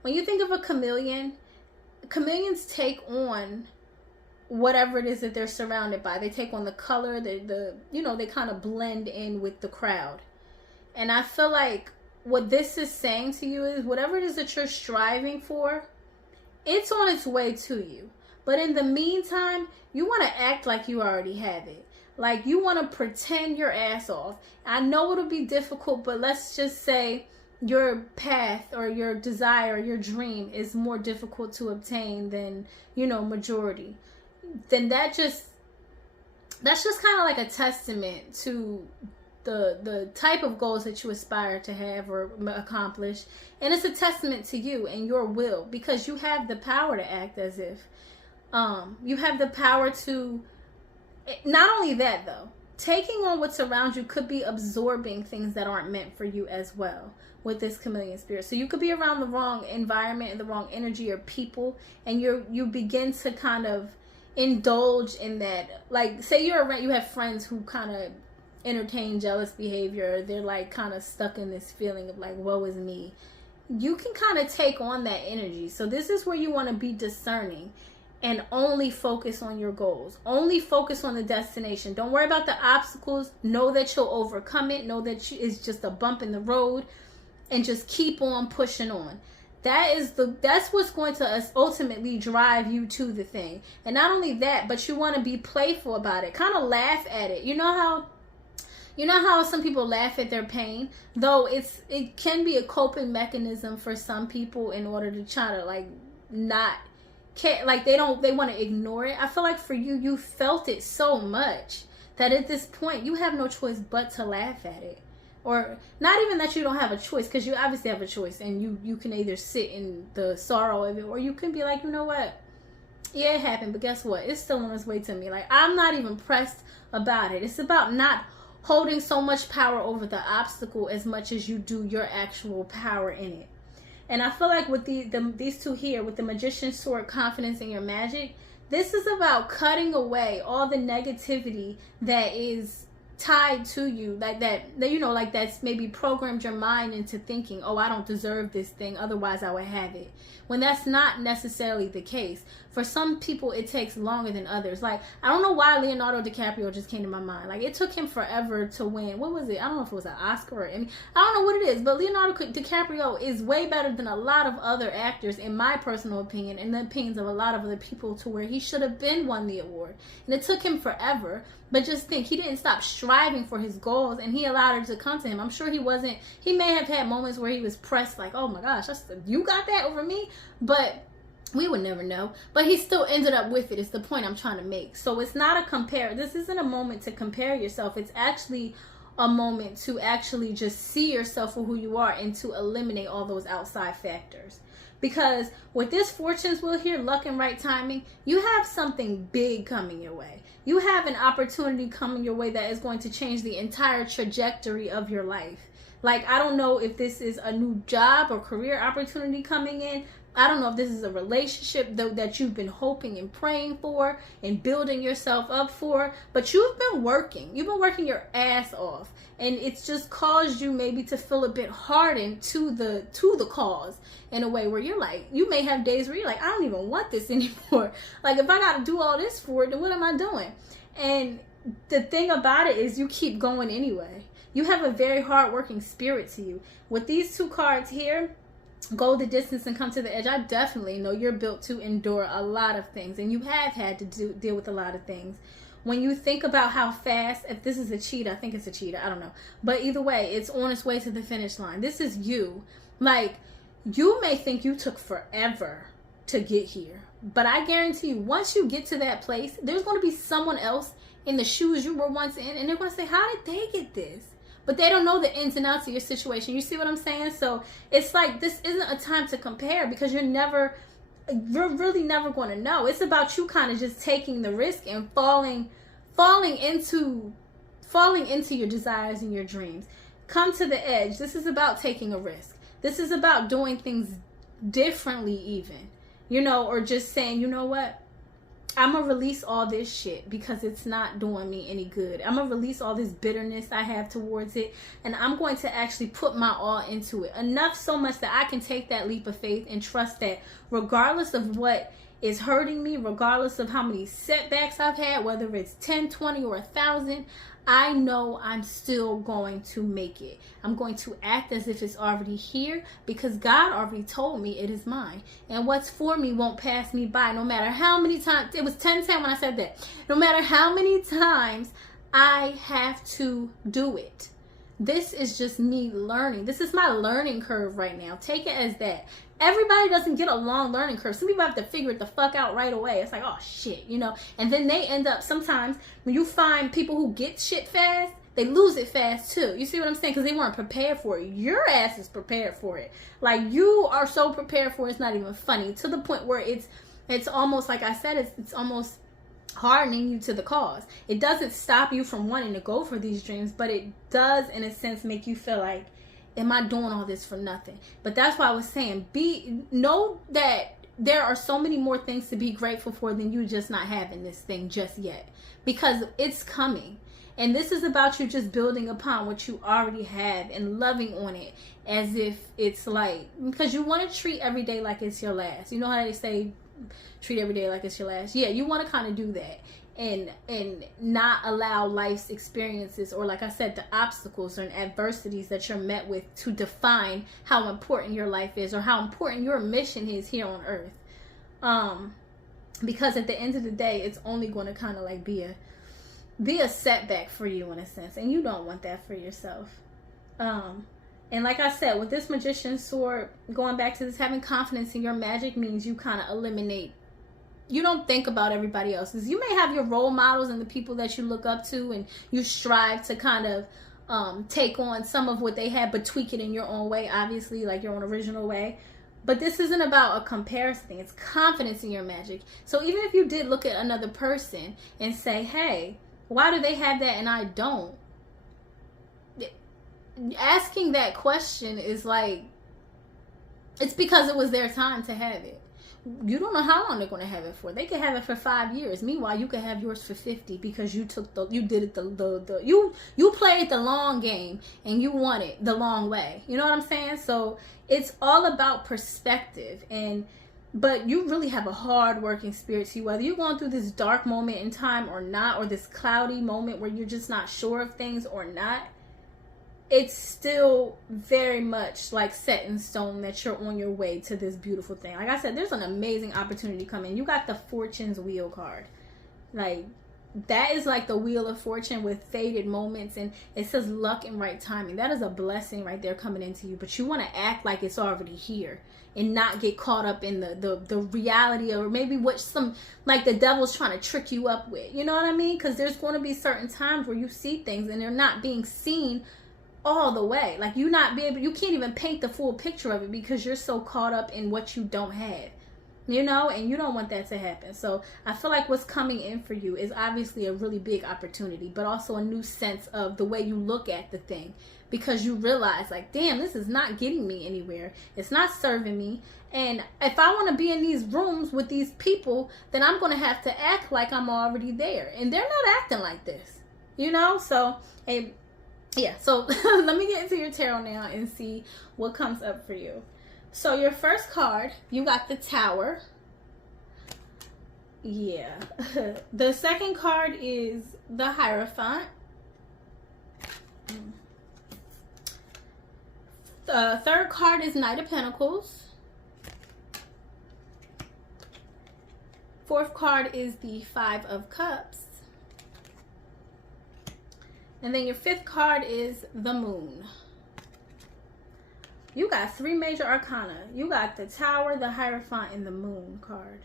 when you think of a chameleon, chameleons take on whatever it is that they're surrounded by. They take on the color, you know, they kind of blend in with the crowd. And I feel like what this is saying to you is whatever it is that you're striving for, it's on its way to you. But in the meantime, you want to act like you already have it. Like, you want to pretend your ass off. I know it'll be difficult, but let's just say your path or your desire, your dream is more difficult to obtain than, you know, majority. Then that's just kind of like a testament to the type of goals that you aspire to have or accomplish. And it's a testament to you and your will, because you have the power to act as if. You have the power to. Not only that, though, taking on what's around you could be absorbing things that aren't meant for you as well with this chameleon spirit. So you could be around the wrong environment and the wrong energy or people, and you begin to kind of indulge in that. Like, say you have friends who kind of entertain jealous behavior. They're like kind of stuck in this feeling of like, woe is me. You can kind of take on that energy. So this is where you want to be discerning and only focus on your goals. Only focus on the destination. Don't worry about the obstacles. Know that you'll overcome it. Know that it's just a bump in the road, and just keep on pushing on. That's what's going to ultimately drive you to the thing. And not only that, but you want to be playful about it. Kind of laugh at it. You know how some people laugh at their pain? Though it can be a coping mechanism for some people in order to try to like not like they want to ignore it. I feel like for you felt it so much that at this point you have no choice but to laugh at it. Or not even that you don't have a choice, because you obviously have a choice, and you can either sit in the sorrow of it, or you can be like, you know what, Yeah, it happened, but guess what? It's still on its way to me. Like, I'm not even pressed about it. It's about not holding so much power over the obstacle as much as you do your actual power in it. And I feel like with these two here, with the Magician's Sword, confidence in your magic, this is about cutting away all the negativity that is tied to you, like that you know, like that's maybe programmed your mind into thinking, oh, I don't deserve this thing, otherwise I would have it, when that's not necessarily the case. For some people it takes longer than others. Like, I don't know why Leonardo DiCaprio just came to my mind. Like, it took him forever to win, what was it, I don't know if it was an Oscar or Emmy, I don't know what it is, but Leonardo DiCaprio is way better than a lot of other actors, in my personal opinion, and the opinions of a lot of other people, to where he should have been won the award. And it took him forever. But just think, he didn't stop striving for his goals, and he allowed it to come to him. I'm sure he may have had moments where he was pressed, like, oh my gosh, you got that over me? But we would never know. But he still ended up with it, is the point I'm trying to make. So it's not a compare. This isn't a moment to compare yourself. It's actually a moment to actually just see yourself for who you are, and to eliminate all those outside factors. Because with this Fortune's Wheel here, luck and right timing, you have something big coming your way. You have an opportunity coming your way that is going to change the entire trajectory of your life. Like, I don't know if this is a new job or career opportunity coming in. I don't know if this is a relationship that you've been hoping and praying for and building yourself up for, but you've been working. You've been working your ass off, and it's just caused you maybe to feel a bit hardened to the cause, in a way where you're like, you may have days where you're like, I don't even want this anymore. Like, if I got to do all this for it, then what am I doing? And the thing about it is, you keep going anyway. You have a very hard-working spirit to you. With these two cards here, go the distance and come to the edge, I definitely know you're built to endure a lot of things, and you have had to deal with a lot of things. When you think about how fast, if this is a cheetah, I think it's a cheetah, I don't know, but either way, it's on its way to the finish line. This is you. Like, you may think you took forever to get here, but I guarantee you, once you get to that place, there's going to be someone else in the shoes you were once in, and they're going to say, how did they get this? But they don't know the ins and outs of your situation. You see what I'm saying? So it's like, this isn't a time to compare, because you're really never going to know. It's about you kind of just taking the risk and falling into your desires and your dreams. Come to the edge. This is about taking a risk. This is about doing things differently even, you know, or just saying, you know what? I'm going to release all this shit because it's not doing me any good. I'm going to release all this bitterness I have towards it, and I'm going to actually put my all into it. Enough so much that I can take that leap of faith and trust that regardless of what is hurting me, regardless of how many setbacks I've had, whether it's 10, 20, or 1,000, I know I'm still going to make it. I'm going to act as if it's already here, because God already told me it is mine. And what's for me won't pass me by, no matter how many times. It was 10-10 when I said that. No matter how many times I have to do it. This is just me learning. This is my learning curve right now. Take it as that. Everybody doesn't get a long learning curve. Some people have to figure it the fuck out right away. It's like, oh shit, you know. And then they end up, sometimes when you find people who get shit fast, they lose it fast too. You see what I'm saying? Because they weren't prepared for it. Your ass is prepared for it. Like, you are so prepared for it, it's not even funny. To the point where it's almost, like I said, it's almost hardening you to the cause. It doesn't stop you from wanting to go for these dreams, but it does, in a sense, make you feel like, am I doing all this for nothing? But that's why I was saying, know that there are so many more things to be grateful for than you just not having this thing just yet, because it's coming. And this is about you just building upon what you already have and loving on it as if it's like, because you want to treat every day like it's your last. You know how they say, treat every day like it's your last? Yeah, you want to kind of do that. And not allow life's experiences, or like I said, the obstacles and adversities that you're met with, to define how important your life is or how important your mission is here on earth. Because at the end of the day, it's only going to kind of like be a setback for you, in a sense, and you don't want that for yourself. And like I said, with this Magician's Sword, going back to this, having confidence in your magic means you kind of eliminate, you don't think about everybody else's. You may have your role models and the people that you look up to, and you strive to kind of take on some of what they had, but tweak it in your own way, obviously, like your own original way. But this isn't about a comparison thing. It's confidence in your magic. So even if you did look at another person and say, hey, why do they have that and I don't? Asking that question is like, it's because it was their time to have it. You don't know how long they're going to have it for. They could have it for 5 years. Meanwhile, you could have yours for 50 because you did it you played the long game and you won it the long way. You know what I'm saying? So it's all about perspective. But you really have a hard working spirit to you, whether you're going through this dark moment in time or not, or this cloudy moment where you're just not sure of things or not. It's still very much like set in stone that you're on your way to this beautiful thing. Like I said, there's an amazing opportunity coming. You got the Fortune's Wheel card. Like, that is like the Wheel of Fortune with faded moments, and it says luck and right timing. That is a blessing right there coming into you. But you want to act like it's already here and not get caught up in the reality, or maybe what some, like, the devil's trying to trick you up with. You know what I mean? Because there's going to be certain times where you see things and they're not being seen all the way. Like, you can't even paint the full picture of it because you're so caught up in what you don't have, you know, and you don't want that to happen. So I feel like what's coming in for you is obviously a really big opportunity, but also a new sense of the way you look at the thing, because you realize, like, damn, this is not getting me anywhere. It's not serving me. And if I want to be in these rooms with these people, then I'm going to have to act like I'm already there, and they're not acting like this, you know. So yeah, so let me get into your tarot now and see what comes up for you. So your first card, you got the Tower. Yeah. The second card is the Hierophant. The third card is Knight of Pentacles. Fourth card is the Five of Cups. And then your fifth card is the Moon. You got 3 major arcana. You got the Tower, the Hierophant, and the Moon card.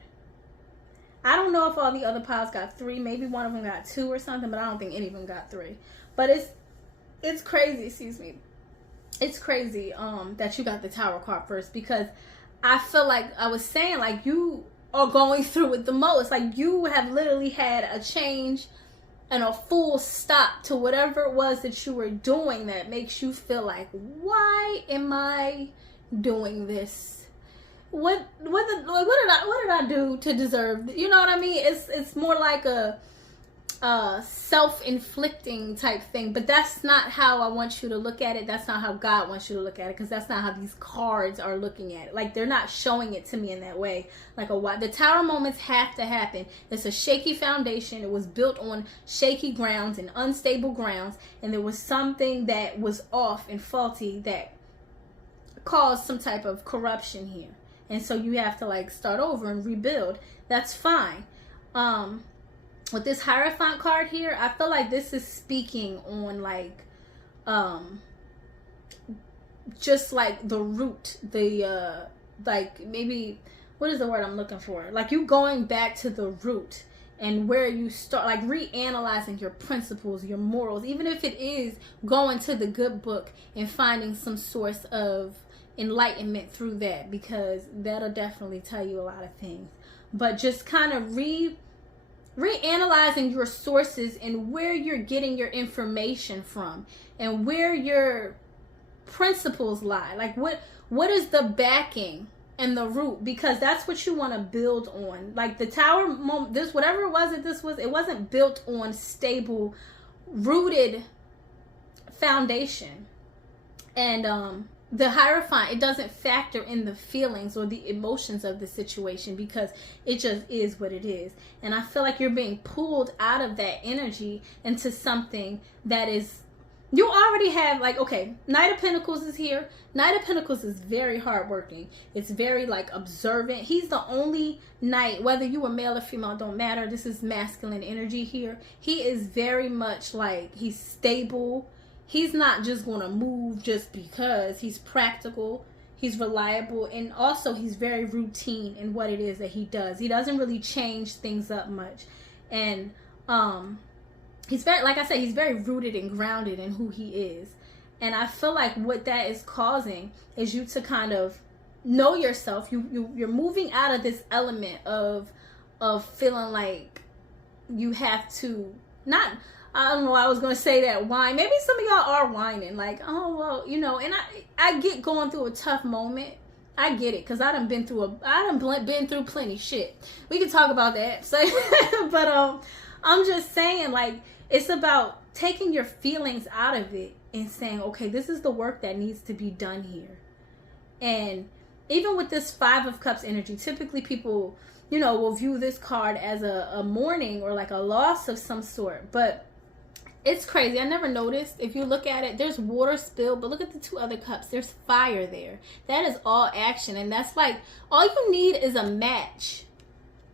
I don't know if all the other piles got 3. Maybe one of them got 2 or something, but I don't think any of them got 3. But it's crazy, excuse me. It's crazy that you got the Tower card first, because I feel like I was saying, like, you are going through it the most. Like, you have literally had a change and a full stop to whatever it was that you were doing that makes you feel like, why am I doing this? What did I do to deserve? You know what I mean? It's more like a self-inflicting type thing, but that's not how I want you to look at it. That's not how God wants you to look at it, because that's not how these cards are looking at it. Like, they're not showing it to me in that way. Like, the Tower moments have to happen. It's a shaky foundation. It was built on shaky grounds and unstable grounds, and there was something that was off and faulty that caused some type of corruption here, and so you have to, like, start over and rebuild. That's fine. With this Hierophant card here, I feel like this is speaking on, like, just like the root, like, maybe, what is the word I'm looking for? Like, you going back to the root and where you start, like, reanalyzing your principles, your morals, even if it is going to the good book and finding some source of enlightenment through that, because that'll definitely tell you a lot of things. But just kind of reanalyzing your sources and where you're getting your information from and where your principles lie. Like, what is the backing and the root? Because that's what you want to build on. Like, the Tower moment, this, whatever it was that this was, it wasn't built on stable, rooted foundation. And the Hierophant, it doesn't factor in the feelings or the emotions of the situation, because it just is what it is. And I feel like you're being pulled out of that energy into something that is, you already have, like, okay, Knight of Pentacles is here. Knight of Pentacles is very hardworking. It's very, like, observant. He's the only knight, whether you were male or female, don't matter. This is masculine energy here. He is very much, like, he's stable. He's not just going to move just because. He's practical. He's reliable. And also, he's very routine in what it is that he does. He doesn't really change things up much. And he's very, like I said, he's very rooted and grounded in who he is. And I feel like what that is causing is you to kind of know yourself. You're moving out of this element of feeling like you have to not. I don't know. I was gonna say that whine. Maybe some of y'all are whining, like, oh well, you know. And I get going through a tough moment. I get it, cause I done been through plenty shit. We can talk about that. So, but I'm just saying, like, it's about taking your feelings out of it and saying, okay, this is the work that needs to be done here. And even with this 5 of Cups energy, typically people, you know, will view this card as a mourning or like a loss of some sort. But it's crazy. I never noticed. If you look at it, there's water spilled, but look at the 2 other cups. There's fire there. That is all action. And that's like, all you need is a match.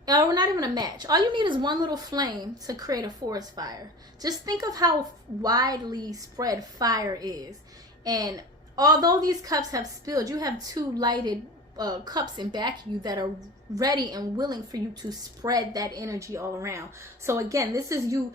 Or not even a match. All you need is one little flame to create a forest fire. Just think of how widely spread fire is. And although these cups have spilled, you have 2 lighted cups in back of you that are ready and willing for you to spread that energy all around. So again, this is you,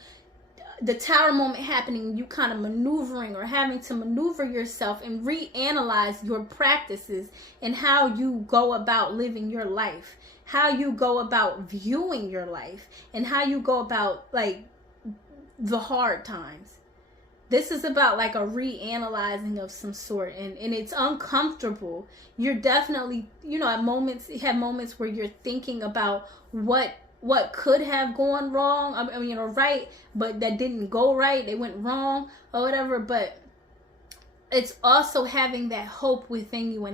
the tower moment happening, you kind of maneuvering or having to maneuver yourself and reanalyze your practices and how you go about living your life, how you go about viewing your life, and how you go about like the hard times. This is about like a reanalyzing of some sort, and it's uncomfortable. You're definitely, you know, at moments, you have moments where you're thinking about what could have gone wrong, I mean, or right, but that didn't go right, they went wrong or whatever. But it's also having that hope within you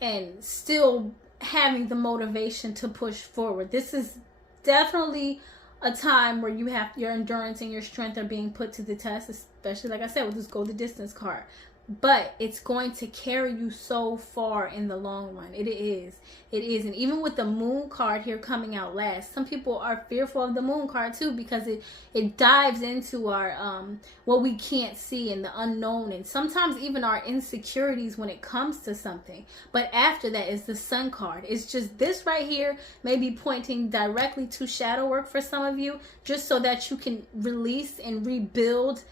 and still having the motivation to push forward. This is definitely a time where you have your endurance and your strength are being put to the test, especially like I said with this go the distance card. But it's going to carry you so far in the long run. It is. And even with the moon card here coming out last, some people are fearful of the moon card too, because it dives into our what we can't see and the unknown, and sometimes even our insecurities when it comes to something. But after that is the sun card. It's just this right here may be pointing directly to shadow work for some of you, just so that you can release and rebuild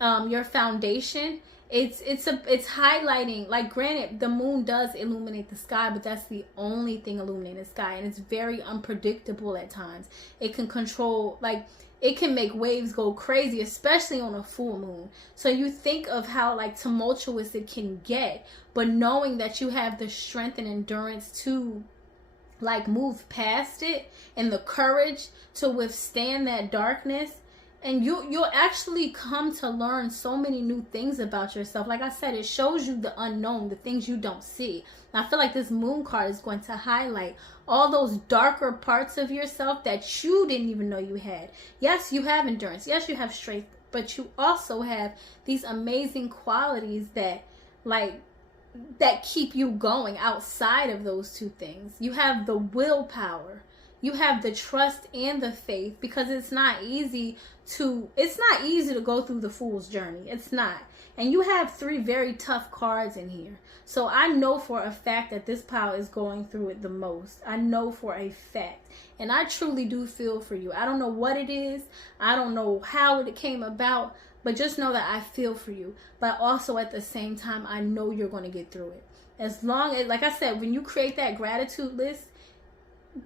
your foundation. It's highlighting, like, granted, the moon does illuminate the sky, but that's the only thing illuminating the sky, and it's very unpredictable at times. It can control, like, it can make waves go crazy, especially on a full moon. So you think of how like tumultuous it can get, but knowing that you have the strength and endurance to like move past it and the courage to withstand that darkness. And you'll actually come to learn so many new things about yourself. Like I said, it shows you the unknown, the things you don't see. And I feel like this moon card is going to highlight all those darker parts of yourself that you didn't even know you had. Yes, you have endurance. Yes, you have strength. But you also have these amazing qualities that keep you going outside of those 2 things. You have the willpower. You have the trust and the faith, because it's not easy to go through the fool's journey. It's not. And you have 3 very tough cards in here. So I know for a fact that this pile is going through it the most. I know for a fact. And I truly do feel for you. I don't know what it is. I don't know how it came about. But just know that I feel for you. But also at the same time, I know you're going to get through it. As long as, like I said, when you create that gratitude list,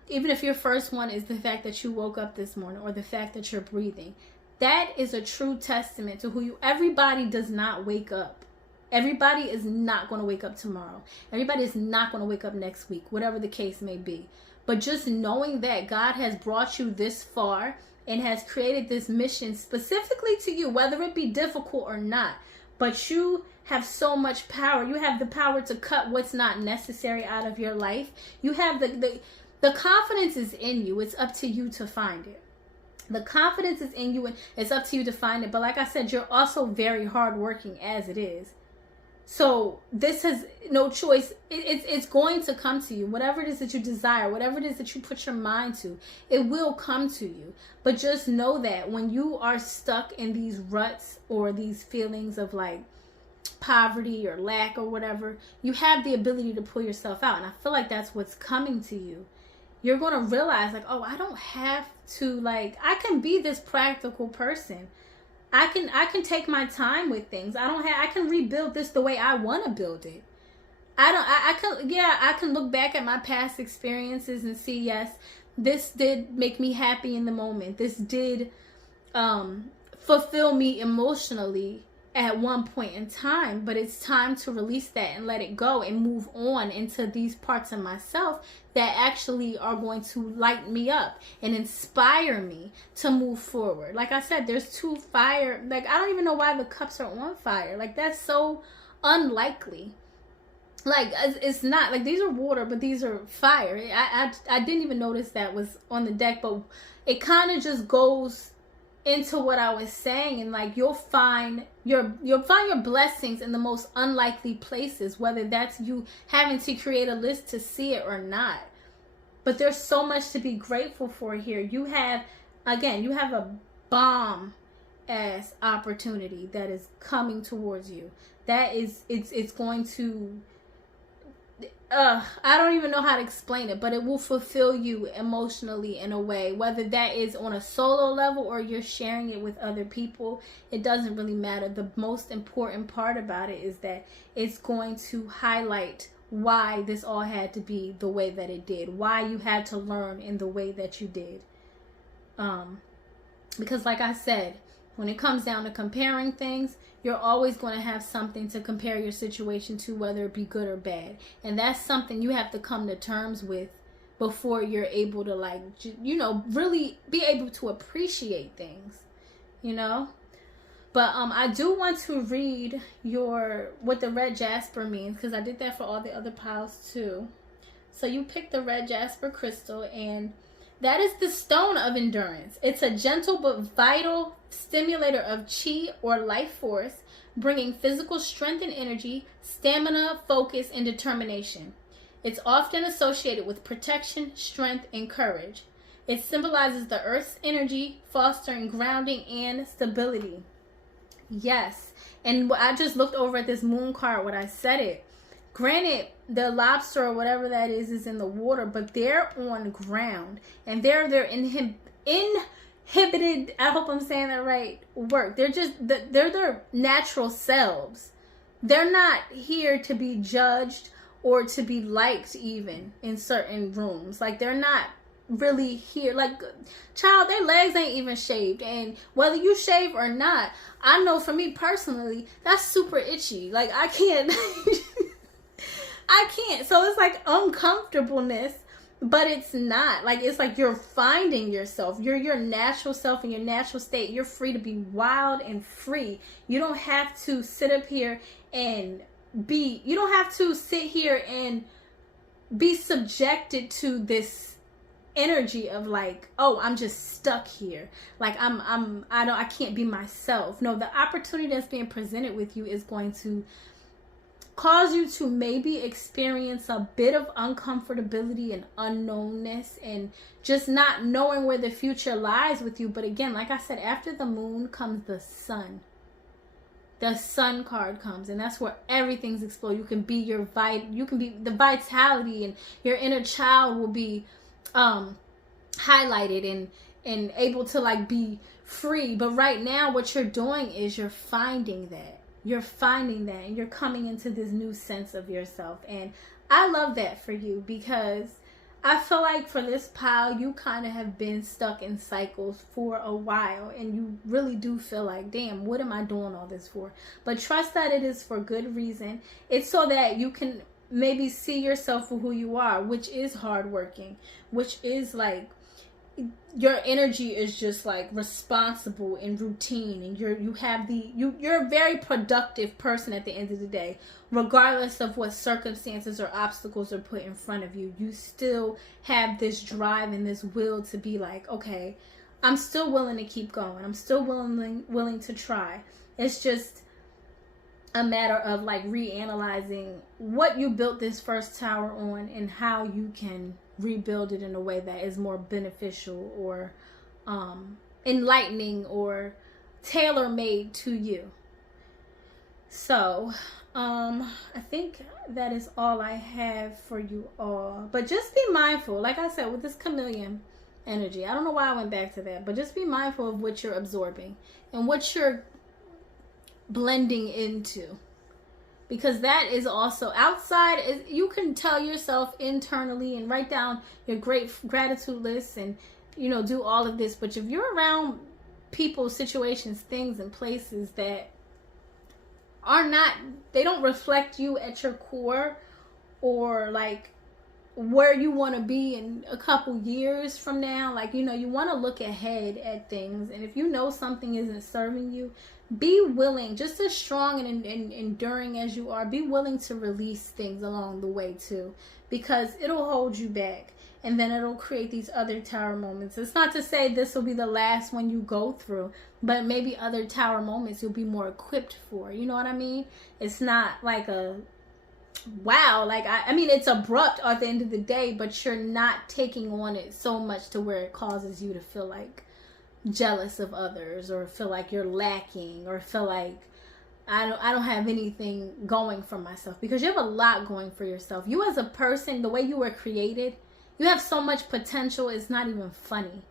even if your first one is the fact that you woke up this morning or the fact that you're breathing, that is a true testament to who you. Everybody does not wake up. Everybody is not going to wake up tomorrow. Everybody is not going to wake up next week, whatever the case may be. But just knowing that God has brought you this far and has created this mission specifically to you, whether it be difficult or not, but you have so much power. You have the power to cut what's not necessary out of your life. You have the confidence is in you. It's up to you to find it. The confidence is in you, and it's up to you to find it. But like I said, you're also very hardworking as it is. So this has no choice. It's going to come to you. Whatever it is that you desire, whatever it is that you put your mind to, it will come to you. But just know that when you are stuck in these ruts or these feelings of like poverty or lack or whatever, you have the ability to pull yourself out. And I feel like that's what's coming to you. You're going to realize like, oh, I don't have to, like, I can be this practical person. I can take my time with things. I can rebuild this the way I want to build it. I can look back at my past experiences and see, yes, this did make me happy in the moment. This did fulfill me emotionally at one point in time, but it's time to release that and let it go and move on into these parts of myself that actually are going to light me up and inspire me to move forward. Like I said, there's two fire, like I don't even know why the cups are on fire. Like that's so unlikely. Like it's not, like these are water, but these are fire. I didn't even notice that was on the deck, but it kind of just goes into what I was saying, and like you'll find your blessings in the most unlikely places, whether that's you having to create a list to see it or not. But there's so much to be grateful for here. You have a bomb ass opportunity that is coming towards you. That is, it's going to, I don't even know how to explain it, but it will fulfill you emotionally in a way, whether that is on a solo level or you're sharing it with other people. It doesn't really matter. The most important part about it is that it's going to highlight why this all had to be the way that it did, why you had to learn in the way that you did. Because like I said, when it comes down to comparing things, you're always going to have something to compare your situation to, whether it be good or bad. And that's something you have to come to terms with before you're able to, like, really be able to appreciate things, But I do want to read what the red jasper means, because I did that for all the other piles too. So you picked the red jasper crystal, and that is the stone of endurance. It's a gentle but vital stimulator of chi or life force, bringing physical strength and energy, stamina, focus, and determination. It's often associated with protection, strength, and courage. It symbolizes the earth's energy, fostering grounding and stability. Yes, and I just looked over at this moon card when I said it. Granted, the lobster or whatever that is in the water, but they're on ground, and they're inhibited, I hope I'm saying that right, work. They're their natural selves. They're not here to be judged or to be liked even in certain rooms. Like, they're not really here. Like, child, their legs ain't even shaved, and whether you shave or not, I know for me personally, that's super itchy. Like, I can't so it's like uncomfortableness, but it's not like, it's like you're finding yourself. You're your natural self in your natural state. You're free to be wild and free. You don't have to sit up here and you don't have to sit here and be subjected to this energy of like, oh, I'm just stuck here. Like I can't be myself. No, the opportunity that's being presented with you is going to cause you to maybe experience a bit of uncomfortability and unknownness and just not knowing where the future lies with you. But again, like I said, after the moon comes the sun. The sun card comes, and that's where everything's exploded. You can be the vitality, and your inner child will be highlighted and able to like be free. But right now what you're doing is you're finding that. You're finding that, and you're coming into this new sense of yourself. And I love that for you, because I feel like for this pile, you kind of have been stuck in cycles for a while, and you really do feel like, damn, what am I doing all this for? But trust that it is for good reason. It's so that you can maybe see yourself for who you are, which is hardworking, which is like, your energy is just like responsible and routine, and you're a very productive person at the end of the day. Regardless of what circumstances or obstacles are put in front of you, you still have this drive and this will to be like, okay, I'm still willing to keep going. I'm still willing to try. It's just a matter of like reanalyzing what you built this first tower on and how you can rebuild it in a way that is more beneficial or enlightening or tailor-made to you. So I think that is all I have for you all. But just be mindful, like I said, with this chameleon energy, I don't know why I went back to that, but just be mindful of what you're absorbing and what you're blending into. because that is also outside. You can tell yourself internally and write down your great gratitude list and, you know, do all of this. But if you're around people, situations, things, and places that are not, they don't reflect you at your core, or like where you want to be in a couple years from now, like, you know, you want to look ahead at things. And if you know something isn't serving you, be willing, just as strong and enduring as you are, be willing to release things along the way too, because it'll hold you back, and then it'll create these other tower moments. It's not to say this will be the last one you go through, but maybe other tower moments you'll be more equipped for. You know what I mean? It's not like a wow, like I mean, it's abrupt at the end of the day, but you're not taking on it so much to where it causes you to feel like jealous of others, or feel like you're lacking, or feel like I don't have anything going for myself, because you have a lot going for yourself. You as a person, the way you were created, you have so much potential, it's not even funny.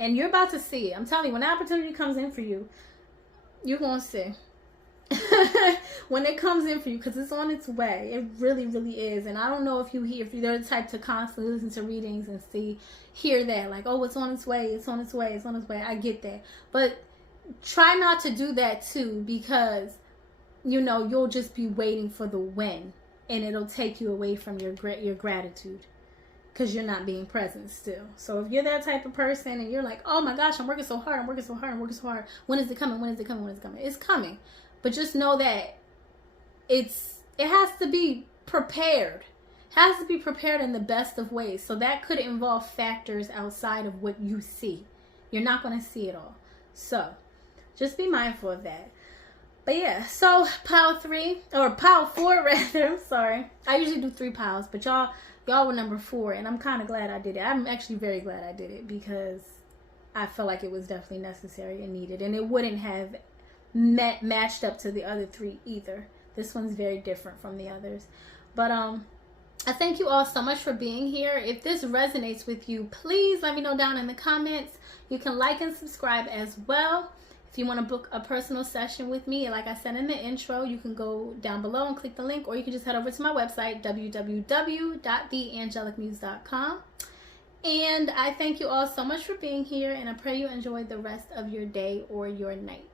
And you're about to see it. I'm telling you, when the opportunity comes in for you, you're going to see. When it comes in for you, because it's on its way. It really, really is. And I don't know if you're the type to constantly listen to readings and hear that, like, oh, it's on its way, it's on its way, it's on its way. I get that. But try not to do that too, because, you know, you'll just be waiting for the when, and it'll take you away from your gratitude, because you're not being present still. So if you're that type of person and you're like, oh my gosh, I'm working so hard, I'm working so hard, I'm working so hard, when is it coming, when is it coming, when is it coming? It's coming. But just know that it has to be prepared. It has to be prepared in the best of ways. So that could involve factors outside of what you see. You're not going to see it all. So just be mindful of that. But yeah, so pile 4 rather. I'm sorry. I usually do 3 piles, but y'all were number 4, and I'm kind of glad I did it. I'm actually very glad I did it, because I feel like it was definitely necessary and needed, and it wouldn't have matched up to the other 3 either. This one's very different from the others. But I thank you all so much for being here. If this resonates with you, please let me know down in the comments. You can like and subscribe as well. If you want to book a personal session with me, like I said in the intro, you can go down below and click the link, or you can just head over to my website, www.theangelicmuse.com. And I thank you all so much for being here, and I pray you enjoy the rest of your day or your night.